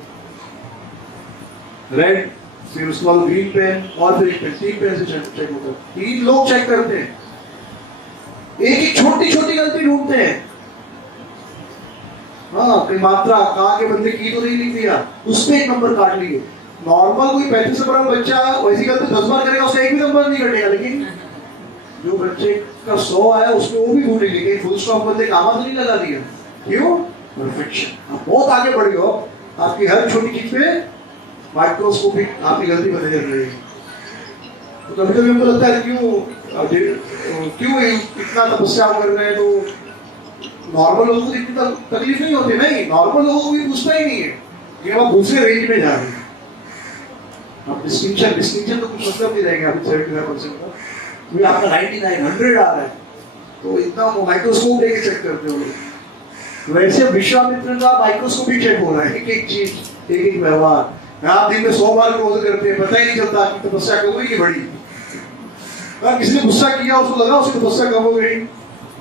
रेड, फिर उसके बाद ग्रीन पेन, और फिर 3 पेन से चेक होता है। 3 लोग चेक करते हैं, एक छोटी छोटी गलती ढूंढते हैं। हाँ, कोई मात्रा कहाँ के बदले की तो नहीं लिख दिया, उसमें 1 नंबर काट लिए। नॉर्मल कोई 35 नंबर का बच्चा वैसी गलती 10 बार करेगा, उसका 1 भी नंबर नहीं कटेगा। लेकिन जो बच्चे का 100 आया उसमें वो भी भूल नहीं, लेकिन फुल स्टॉप बदले कामा तो नहीं लगा दिया। क्यों? परफेक्शन। आप बहुत आगे बढ़ गए हो, आपकी हर छोटी चीज पे माइक्रोस्कोपिक आपकी गलती बने जा रही है। तो कभी कभी हमको लगता है क्यों इतना तपस्या कर रहे हैं, तो नॉर्मल लोगों को इतनी तकलीफ नहीं होती। नहीं, नॉर्मल लोगों को भी पूछता ही नहीं है, लेकिन आप दूसरे रेंज में जा रहे हैं। अब डिस्टिंक्शन तो कुछ मतलब नहीं रहेगा अभी 75% का, तो आपका 99, 100 आ रहा है, तो इतना माइक्रोस्कोप लेके चेक करते हो। वैसे विश्वामित्र का माइक्रोस्कोपिक चेक हो रहा है, एक एक चीज, एक एक व्यवहार। आप दिन में 100 बार क्रोध करते हैं, पता ही नहीं चलता आपकी तपस्या कम हुई कि बढ़ी। किसी ने गुस्सा किया, उसको लगा उसकी तपस्या कम हो गई।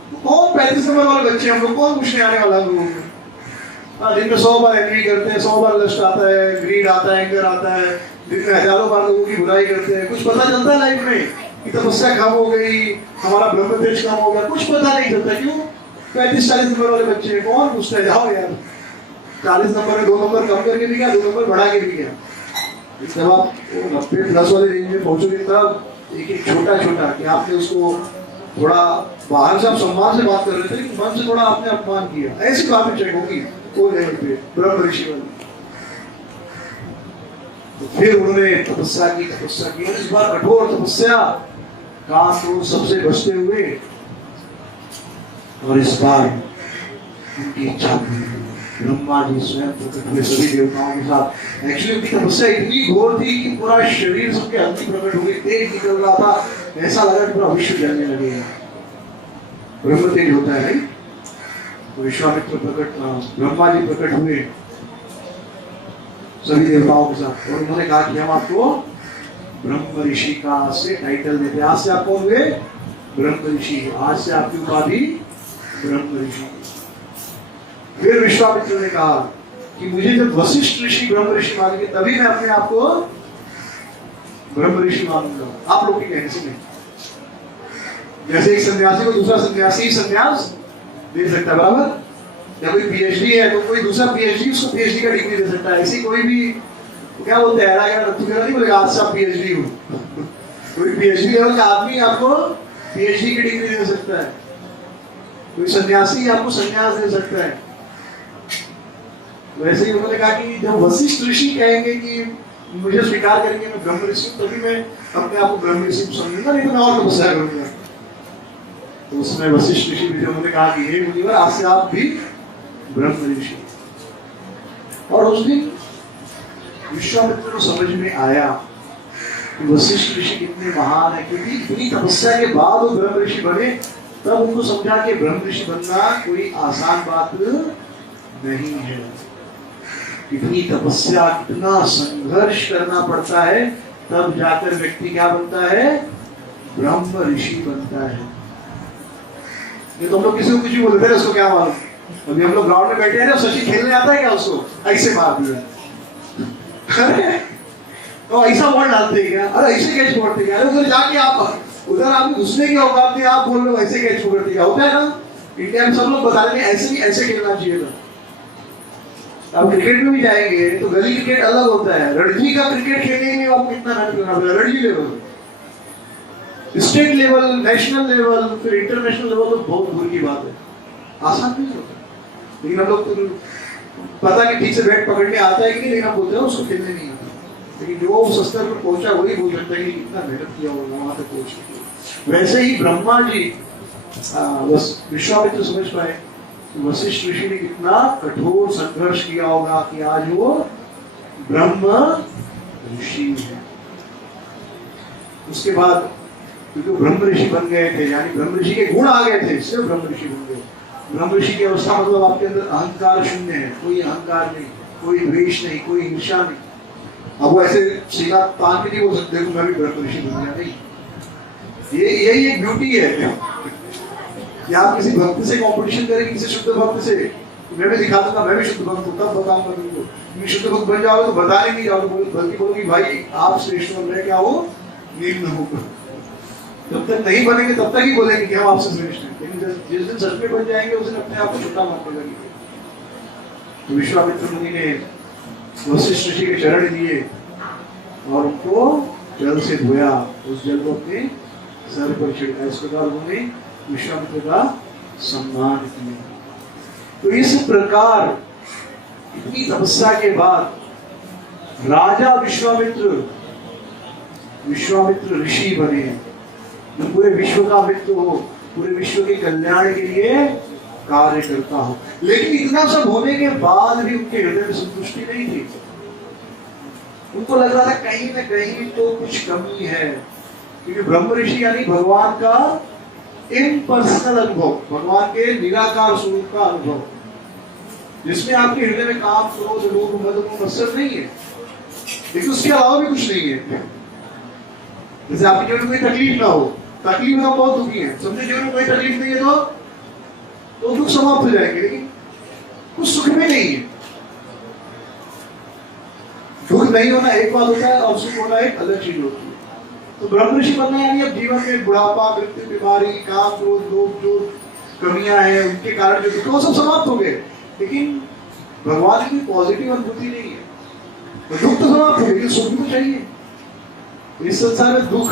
तो कौन 35 नंबर वाले बच्चे हम लोग, कौन पूछने आने वाला लोगों को? दिन में 100 बार एनवी करते हैं, 100 बार लस्ट आता है, ग्रीड आता है, एंगर आता है, दिन में हजारों बार लोगों की बुराई करते हैं। कुछ पता चलता है लाइफ में कि तपस्या कम हो गई, हमारा ब्रह्म तेज कम हो गया? कुछ पता नहीं चलता। क्यों? 35-40 नंबर वाले बच्चे हैं, कौन पूछता है? जाओ यार, 40 नंबर में 2 नंबर कम करके भी गया, 2 नंबर बढ़ा के भी गया। जब आप 90+ वाले रेंज में पहुंचोगे तब एक एक छोटा छोटा कि आपने उसको थोड़ा बाहर से आप सम्मान से बात कर रहे थे, लेकिन मन से थोड़ा आपने अपमान किया, ऐसी बातें चेक होगी वो लेवल पे ब्रह्म ऋषि वाली। तो फिर उन्होंने तपस्या की, इस बार कठोर तपस्या, काम को सबसे बचते हुए, और इस बार उनकी इच्छा पूरी। ब्रह्मा जी स्वयं प्रकट हुए सभी देवताओं के साथ। एक्चुअली उनकी तपस्या इतनी घोर थी कि पूरा शरीर सबके हल्दी प्रकट हो गई, तेज निकल रहा था, ऐसा लगा कि पूरा विश्व जलने लगेगा। ब्रह्म तेज होता है नहीं? तो विश्वामित्र प्रकट, ब्रह्मा जी प्रकट हुए सभी देवताओं के साथ, और उन्होंने कहा कि हम आपको ब्रह्म ऋषि का से टाइटल देते हैं। आज से आप कौन हुए? ब्रह्म ऋषि। आज से आपकी उपाधि ब्रह्म ऋषि। फिर विश्वामित्र ने कहा कि मुझे जब वशिष्ठ ऋषि ब्रह्म ऋषि मानेंगे तभी मैं अपने आप को ब्रह्म ऋषि मानूंगा, आप लोग के कहने से नहीं। जैसे एक सन्यासी को दूसरा सन्यासी संन्यास दे सकता है, बराबर, या कोई पीएचडी है तो कोई दूसरा पीएचडी उसको पीएचडी का डिग्री दे सकता है। ऐसी कोई भी क्या बोलते हैं नहीं बोलेगा आज से आप पीएचडी हो। कोई पीएचडी लेवल का आदमी आपको पीएचडी की डिग्री दे सकता है, कोई सन्यासी आपको संन्यास दे सकता है। वैसे ही उन्होंने कहा कि जब वशिष्ठ ऋषि कहेंगे कि मुझे स्वीकार करेंगे मैं ब्रह्म ऋषि, तभी मैं अपने आप को ब्रह्म ऋषि समझूंगा, नहीं तो मैं और तपस्या करूंगा। तो उसमें वशिष्ठ ऋषि भी उन्होंने कहा कि हे मुनिवर आज से आप भी ब्रह्म ऋषि। और उस दिन विश्वामित्र को समझ में आया कि वशिष्ठ ऋषि कितने महान है, क्योंकि इतनी तपस्या के बाद वो ब्रह्म ऋषि बने। तब उनको समझा कि ब्रह्म ऋषि बनना कोई आसान बात नहीं है, कितनी तपस्या कितना संघर्ष करना पड़ता है, तब जाकर व्यक्ति क्या बनता है, ब्रह्म ऋषि बनता है। ये तो हम लोग किसी को कुछ भी बोलते हैं, उसको क्या मालूम। अभी हम लोग ग्राउंड में बैठे हैं ना, सची खेलने आता है क्या उसको, ऐसे मार दिया तो ऐसा बॉल डालते हैं क्या, अरे ऐसे कैच पकड़ते क्या, अरे उधर जाके आप उधर आप घुसने की औकात नहीं, आप बोल रहे हो ऐसे कैच पकड़ते क्या। होता है ना इंडिया में, सब लोग बता रहे हैं ऐसे नहीं, ऐसे खेलना चाहिए था। आप क्रिकेट में भी जाएंगे तो गली क्रिकेट अलग होता है, रणजी का क्रिकेट खेलने में आपको कितना मेहनत करना पड़ेगा। Ranji level, state level, national level, फिर इंटरनेशनल लेवल तो बहुत दूर की बात है, आसान नहीं होता। लेकिन हम लोग तो पता नहीं ठीक से बैट पकड़ने आता है कि नहीं, लेकिन हम बोलते हैं उसको खेलने नहीं आता। लेकिन जो उस स्तर पर पहुंचा वही बोल सकता है कि कितना मेहनत किया होगा वहां तक पहुंचे। वैसे ही ब्रह्मा जी विश्वामित्र समझ पाए वशिष्ठ ऋषि ने कितना कठोर संघर्ष किया होगा कि आज वो ब्रह्म ऋषि है। उसके बाद क्योंकि ब्रह्म ऋषि बन गए थे, यानी ब्रह्म ऋषि के गुण आ गए थे, इसलिए ब्रह्म ऋषि बन गए। ब्रह्म ऋषि की अवस्था मतलब आपके अंदर अहंकार शून्य है, कोई अहंकार नहीं, कोई द्वेष नहीं, कोई हिंसा नहीं। अब वो ऐसे सीधा तान के नहीं बोल सकते मैं भी ब्रह्म ऋषि बन गया, नहीं। यही एक ब्यूटी है कि आप किसी भक्त से कंपटीशन करेंगे, किसी शुद्ध भक्त से, मैं भी दिखा दूंगा मैं भी शुद्ध भक्त हूँ, तब बताऊंगा तुमको। तुम शुद्ध भक्त बन जाओगे तो बताने नहीं जाओगे, बल्कि बोलोगे भाई आप श्रेष्ठ हो, मैं क्या हो, निम्न हूँ। जब तक नहीं बनेंगे तब तक ही बोलेंगे कि हम आपसे श्रेष्ठ हैं, लेकिन जिस दिन सच में बन जाएंगे उस दिन अपने आप को छोटा मानने लगेंगे। तो विश्वामित्र मुनि ने वशिष्ठ ऋषि के चरण दिए और उनको जल से धोया, उस जल को अपने सर पर छिड़का। इस प्रकार उन्होंने विश्वामित्र का सम्मान किया। तो इस प्रकार इतनी तपस्या के बाद राजा विश्वामित्र ऋषि बने, पूरे विश्व का मित्र हो, पूरे विश्व के कल्याण के लिए कार्य करता हो। लेकिन इतना सब होने के बाद भी उनके हृदय में संतुष्टि नहीं थी। उनको लग रहा था कहीं ना कहीं तो कुछ कमी है, क्योंकि ब्रह्म ऋषि यानी भगवान का इम्पर्सनल अनुभव, भगवान के निराकार स्वरूप का अनुभव, जिसमें आपके हृदय में काम, क्रोध, लोभ, मद, मत्सर नहीं है, लेकिन उसके अलावा भी कुछ नहीं है। जैसे आपके जीवन में कोई तकलीफ ना हो, तकलीफ में आप बहुत दुखी है, समझे जीवन में कोई तकलीफ नहीं है तो दुख समाप्त हो जाएंगे, लेकिन कुछ सुख में नहीं है। दुख नहीं होना एक बात होता है और सुख होना एक अलग चीज होती है। तो ब्रह्म ऋषि बनना यानी अब जीवन में बुढ़ापा, मृत्यु, बीमारी, काम, क्रोध, लोभ, जो कमियां हैं उनके कारण जो दुख, वो सब समाप्त हो गए, लेकिन भगवान की पॉजिटिव अनुभूति नहीं है। तो दुख तो समाप्त हो गए, लेकिन सुख तो चाहिए। इस संसार में दुख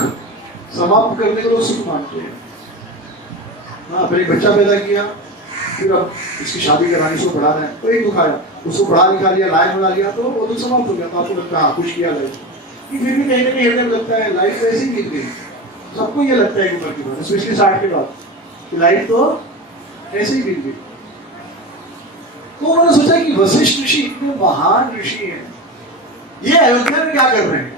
समाप्त करने को लोग सुख मानते हैं। हाँ, फिर एक बच्चा पैदा किया, फिर अब इसकी शादी करानी, उसको पढ़ाना है, तो एक दुख आया, उसको पढ़ा लिखा लिया, लायक बना लिया, तो वो दुख समाप्त हो गया। तो आपको लगता है हाँ कुछ किया गया, फिर भी कहीं ना कहीं हृदय में लगता है लाइफ ऐसे ही बीत गई। सबको ये लगता है उम्र के बाद, स्पेशली 60 के बाद, कि लाइफ तो ऐसे ही बीत गई। तो उन्होंने सोचा कि वशिष्ठ ऋषि इतने महान ऋषि हैं, ये अयोध्या में क्या कर रहे हैं,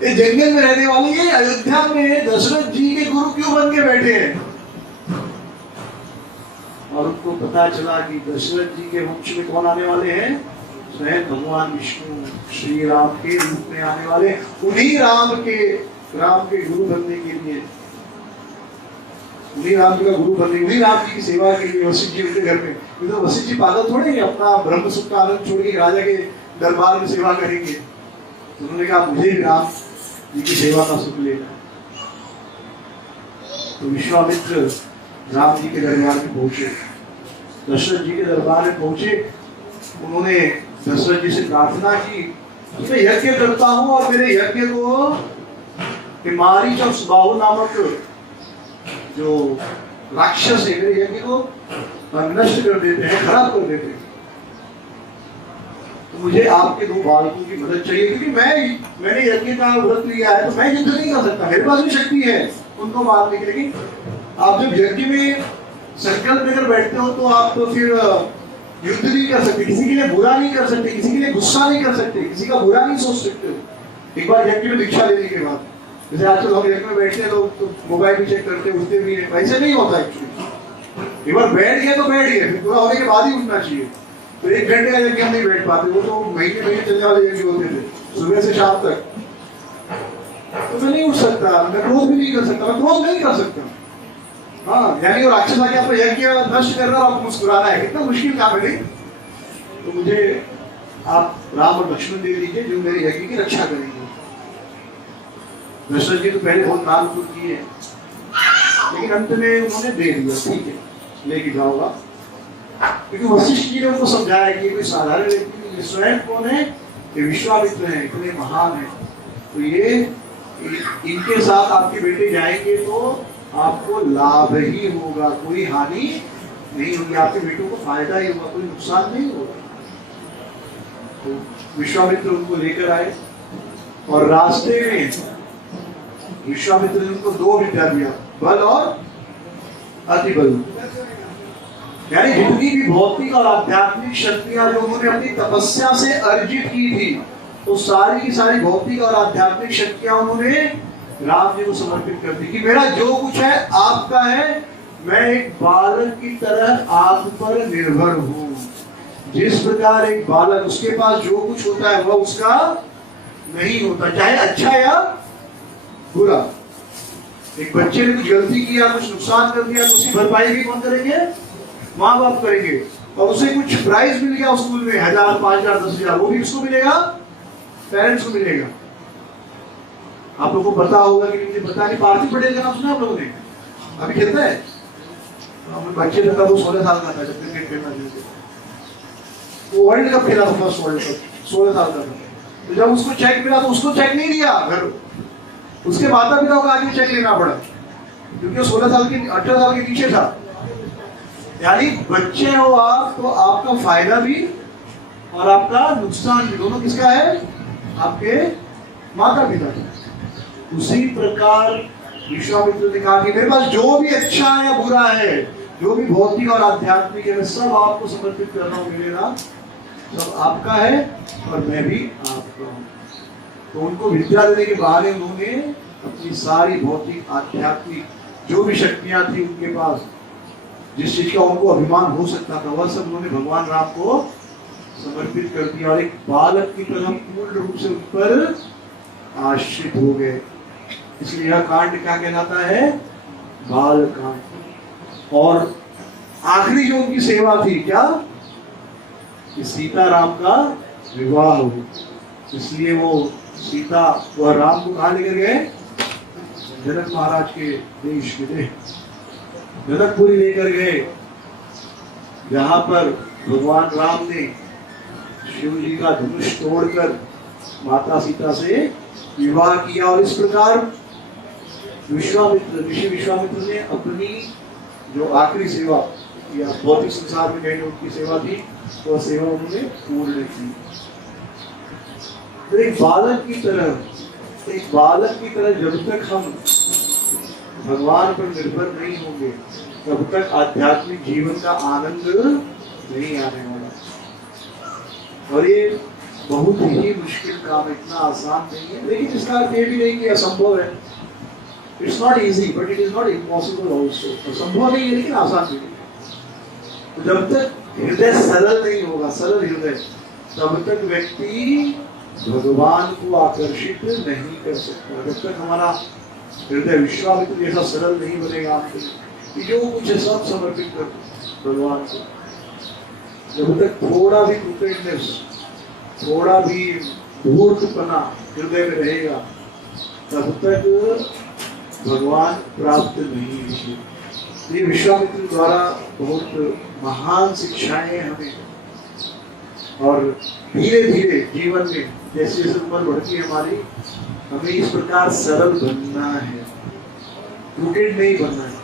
ये जंगल में रहने वाले, ये अयोध्या में दशरथ जी के गुरु क्यों बन के बैठे हैं। और उनको पता चला कि दशरथ जी के वंश में कौन आने वाले हैं, स्वयं भगवान विष्णु श्री राम के रूप में आने वाले, उन्हीं राम के गुरु बनने के लिए उन्हीं राम जी का गुरु बन रही, उन्हीं राम जी की सेवा के लिए वशिष्ठ जी उनके घर में। ये तो वशिष्ठ जी पागल थोड़े हैं अपना ब्रह्म सुख का आनंद छोड़ के राजा के दरबार में सेवा करेंगे। तो उन्होंने कहा मुझे भी राम जी की सेवा का सुख लेना है। तो विश्वामित्र राम जी के दरबार में पहुंचे, दशरथ जी के दरबार में पहुंचे। उन्होंने दशरथ जी से प्रार्थना की, मैं यज्ञ करता हूं और मेरे यज्ञ को मारीच और सुबाहु नामक जो राक्षस है मेरे यज्ञ को नष्ट कर देते हैं, खराब कर देते हैं। तो मुझे आपके 2 बालकों की मदद चाहिए, क्योंकि मैंने यज्ञ का व्रत लिया है, तो मैं युद्ध नहीं कर सकता, मेरे पास भी शक्ति है उनको मारने की। लेकिन आप जब यज्ञ में संकल्प लेकर बैठते हो तो आप तो फिर युद्ध नहीं कर सकते, किसी के लिए बुरा नहीं कर सकते, किसी के लिए गुस्सा नहीं कर सकते, किसी का बुरा नहीं सोच सकते। एक बार यज्ञ में दीक्षा लेने के बाद, जैसे आजकल हम यज्ञ में बैठते हैं लोग तो मोबाइल भी चेक करते हैं, उठते भी हैं, ऐसे नहीं होता एक्चुअली। एक बार बैठ गया तो बैठ गया, फिर पूरा होने के बाद ही उठना चाहिए। तो 1 घंटे का यज्ञ हम नहीं बैठ पाते, वो तो महीने चलने वाले यज्ञ होते थे, सुबह से शाम तक। तो मैं नहीं उठ सकता, मैं क्रोध भी नहीं कर सकता, मैं क्रोध नहीं कर सकता। हाँ, यानी वो राक्षस आके आपको यज्ञ नष्ट कर रहा है, आपको मुस्कुराना है, कितना मुश्किल काम है। नहीं तो मुझे आप राम और लक्ष्मण दे दीजिए जो मेरे यज्ञ की रक्षा करेंगे। दशरथ जी तो पहले बहुत नाम किए, लेकिन अंत में उन्होंने दे दिया, ठीक है लेके जाओगा। क्योंकि वशिष्ठ जी ने उनको समझाया कि कोई साधारण व्यक्ति नहीं, स्वयं कौन है, ये विश्वामित्र हैं, इतने महान है, तो ये इनके साथ आपके बेटे जाएंगे तो आपको लाभ ही होगा, कोई हानि नहीं होगी, आपके बेटों को फायदा ही होगा, कोई नुकसान नहीं होगा। तो विश्वामित्र उनको लेकर आए और रास्ते में विश्वामित्र ने उनको 2 विद्या दिया, बल और अति बल। यानी जितनी भी भौतिक और आध्यात्मिक शक्तियां जो उन्होंने अपनी तपस्या से अर्जित की थी, तो सारी की सारी भौतिक और आध्यात्मिक शक्तियां उन्होंने राम जी को समर्पित कर दी कि मेरा जो कुछ है आपका है, मैं एक बालक की तरह आप पर निर्भर हूं। जिस प्रकार एक बालक, उसके पास जो कुछ होता है वह उसका नहीं होता, चाहे अच्छा या बुरा। एक बच्चे ने कुछ गलती किया, कुछ नुकसान कर दिया, तो उसकी भरपाई भी कौन करेंगे? माँ बाप करेंगे। और उसे कुछ प्राइज मिल गया स्कूल में, 1000, 5000, 10,000, वो भी उसको मिलेगा, पेरेंट्स को मिलेगा। आप लोगों को पता होगा कि मुझे पता नहीं, पार्थिव पटेल का नाम सुना आप लोगों ने? अभी खेलता है? बच्चे था वो 16 साल का था जब क्रिकेट खेलना शुरू किया, वो वर्ल्ड कप खेला था, फर्स्ट वर्ल्ड कप, 16 साल का था। तो जब उसको चेक मिला तो उसको चेक नहीं दिया घर, उसके माता पिता को आगे चेक लेना पड़ा, क्योंकि वो 16 साल के 18 साल के नीचे था। यानी बच्चे हो आप तो आपका फायदा भी और आपका नुकसान भी, दोनों किसका है? आपके माता पिता का। उसी प्रकार विश्वामित्र ने कहा कि मेरे पास जो भी अच्छा है या बुरा है, जो भी भौतिक और आध्यात्मिक है, मैं सब आपको समर्पित कर रहा हूँ, मिलेगा सब आपका है और मैं भी आपका हूँ। तो उनको विद्या देने के बहाने उन्होंने अपनी सारी भौतिक आध्यात्मिक जो भी शक्तियां थी उनके पास, जिस चीज का उनको अभिमान हो सकता था, वह सब उन्होंने भगवान राम को समर्पित कर दिया और एक बालक की तरह पूर्ण रूप से उन पर आश्रित हो गए। इसलिए यह कांड क्या कहलाता है? बाल कांड। और आखिरी जो उनकी सेवा थी क्या? कि सीता राम का विवाह हो। इसलिए वो सीता व राम को कहाँ लेकर गए? जनक महाराज के देश विदेश जनकपुरी लेकर गए, जहां पर भगवान राम ने शिव जी का धनुष तोड़कर माता सीता से विवाह किया। और इस प्रकार ऋषि विश्वामित्र ने अपनी जो आखिरी सेवा या भौतिक संसार में कहीं उनकी सेवा थी, वह सेवा उन्होंने पूर्ण की। तो एक बालक की तरह जब तक हम भगवान पर निर्भर नहीं होंगे, तब तक आध्यात्मिक जीवन का आनंद नहीं आने वाला। और ये बहुत ही मुश्किल काम, इतना आसान नहीं है, लेकिन इसका अर्थ ये भी नहीं कि असंभव है। It's not easy but it is not impossible also. असंभव नहीं है लेकिन आसान नहीं है। तो जब तक हृदय सरल नहीं होगा, सरल हृदय, तब तक व्यक्ति भगवान को आकर्षित नहीं कर सकता। जब तक हमारा हृदय विश्वामित्र जैसा सरल नहीं बनेगा, कि जो कुछ है सब समर्पित कर भगवान को। जब तक थोड़ा भी क्रूकेडनेस, थोड़ा भी धूर्तपना हृदय में रहेगा, तब तक भगवान प्राप्त नहीं होगी। ये विश्वामित्र द्वारा बहुत महान शिक्षाएं हमें, और धीरे धीरे जीवन में जैसे जैसे उम्र बढ़ती है हमारी, हमें इस प्रकार सरल बनना है, क्रूकेड नहीं बनना है।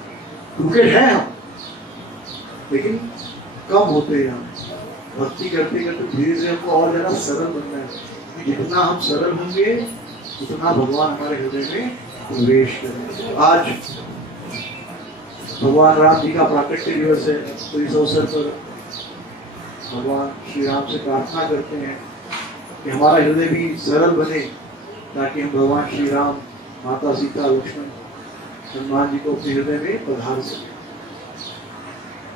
क्रूकेड है हम, लेकिन कम होते हैं हम। भक्ति करते करते धीरे धीरे हमको और ज्यादा सरल बनना है। जितना हम सरल होंगे उतना भगवान हमारे हृदय में प्रवेश करेंगे। आज भगवान राम जी का प्राकट्य दिवस है, तो इस अवसर पर भगवान श्री राम से प्रार्थना करते हैं कि हमारा हृदय भी सरल बने, ताकि हम भगवान श्री राम, माता सीता, लक्ष्मण, हनुमान जी को अपने हृदय में पधार सकें।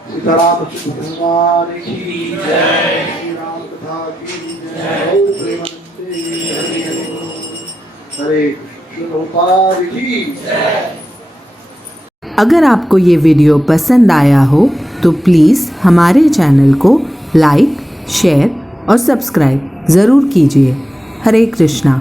सीताराम भगवान की जय, श्री राम कथा की जय। और प्रेमानंदे हरि हरि बोल। हरे कृष्ण गोपाल की जय। अगर आपको ये वीडियो पसंद आया हो तो प्लीज़ हमारे चैनल को लाइक, शेयर और सब्सक्राइब ज़रूर कीजिए। हरे कृष्णा।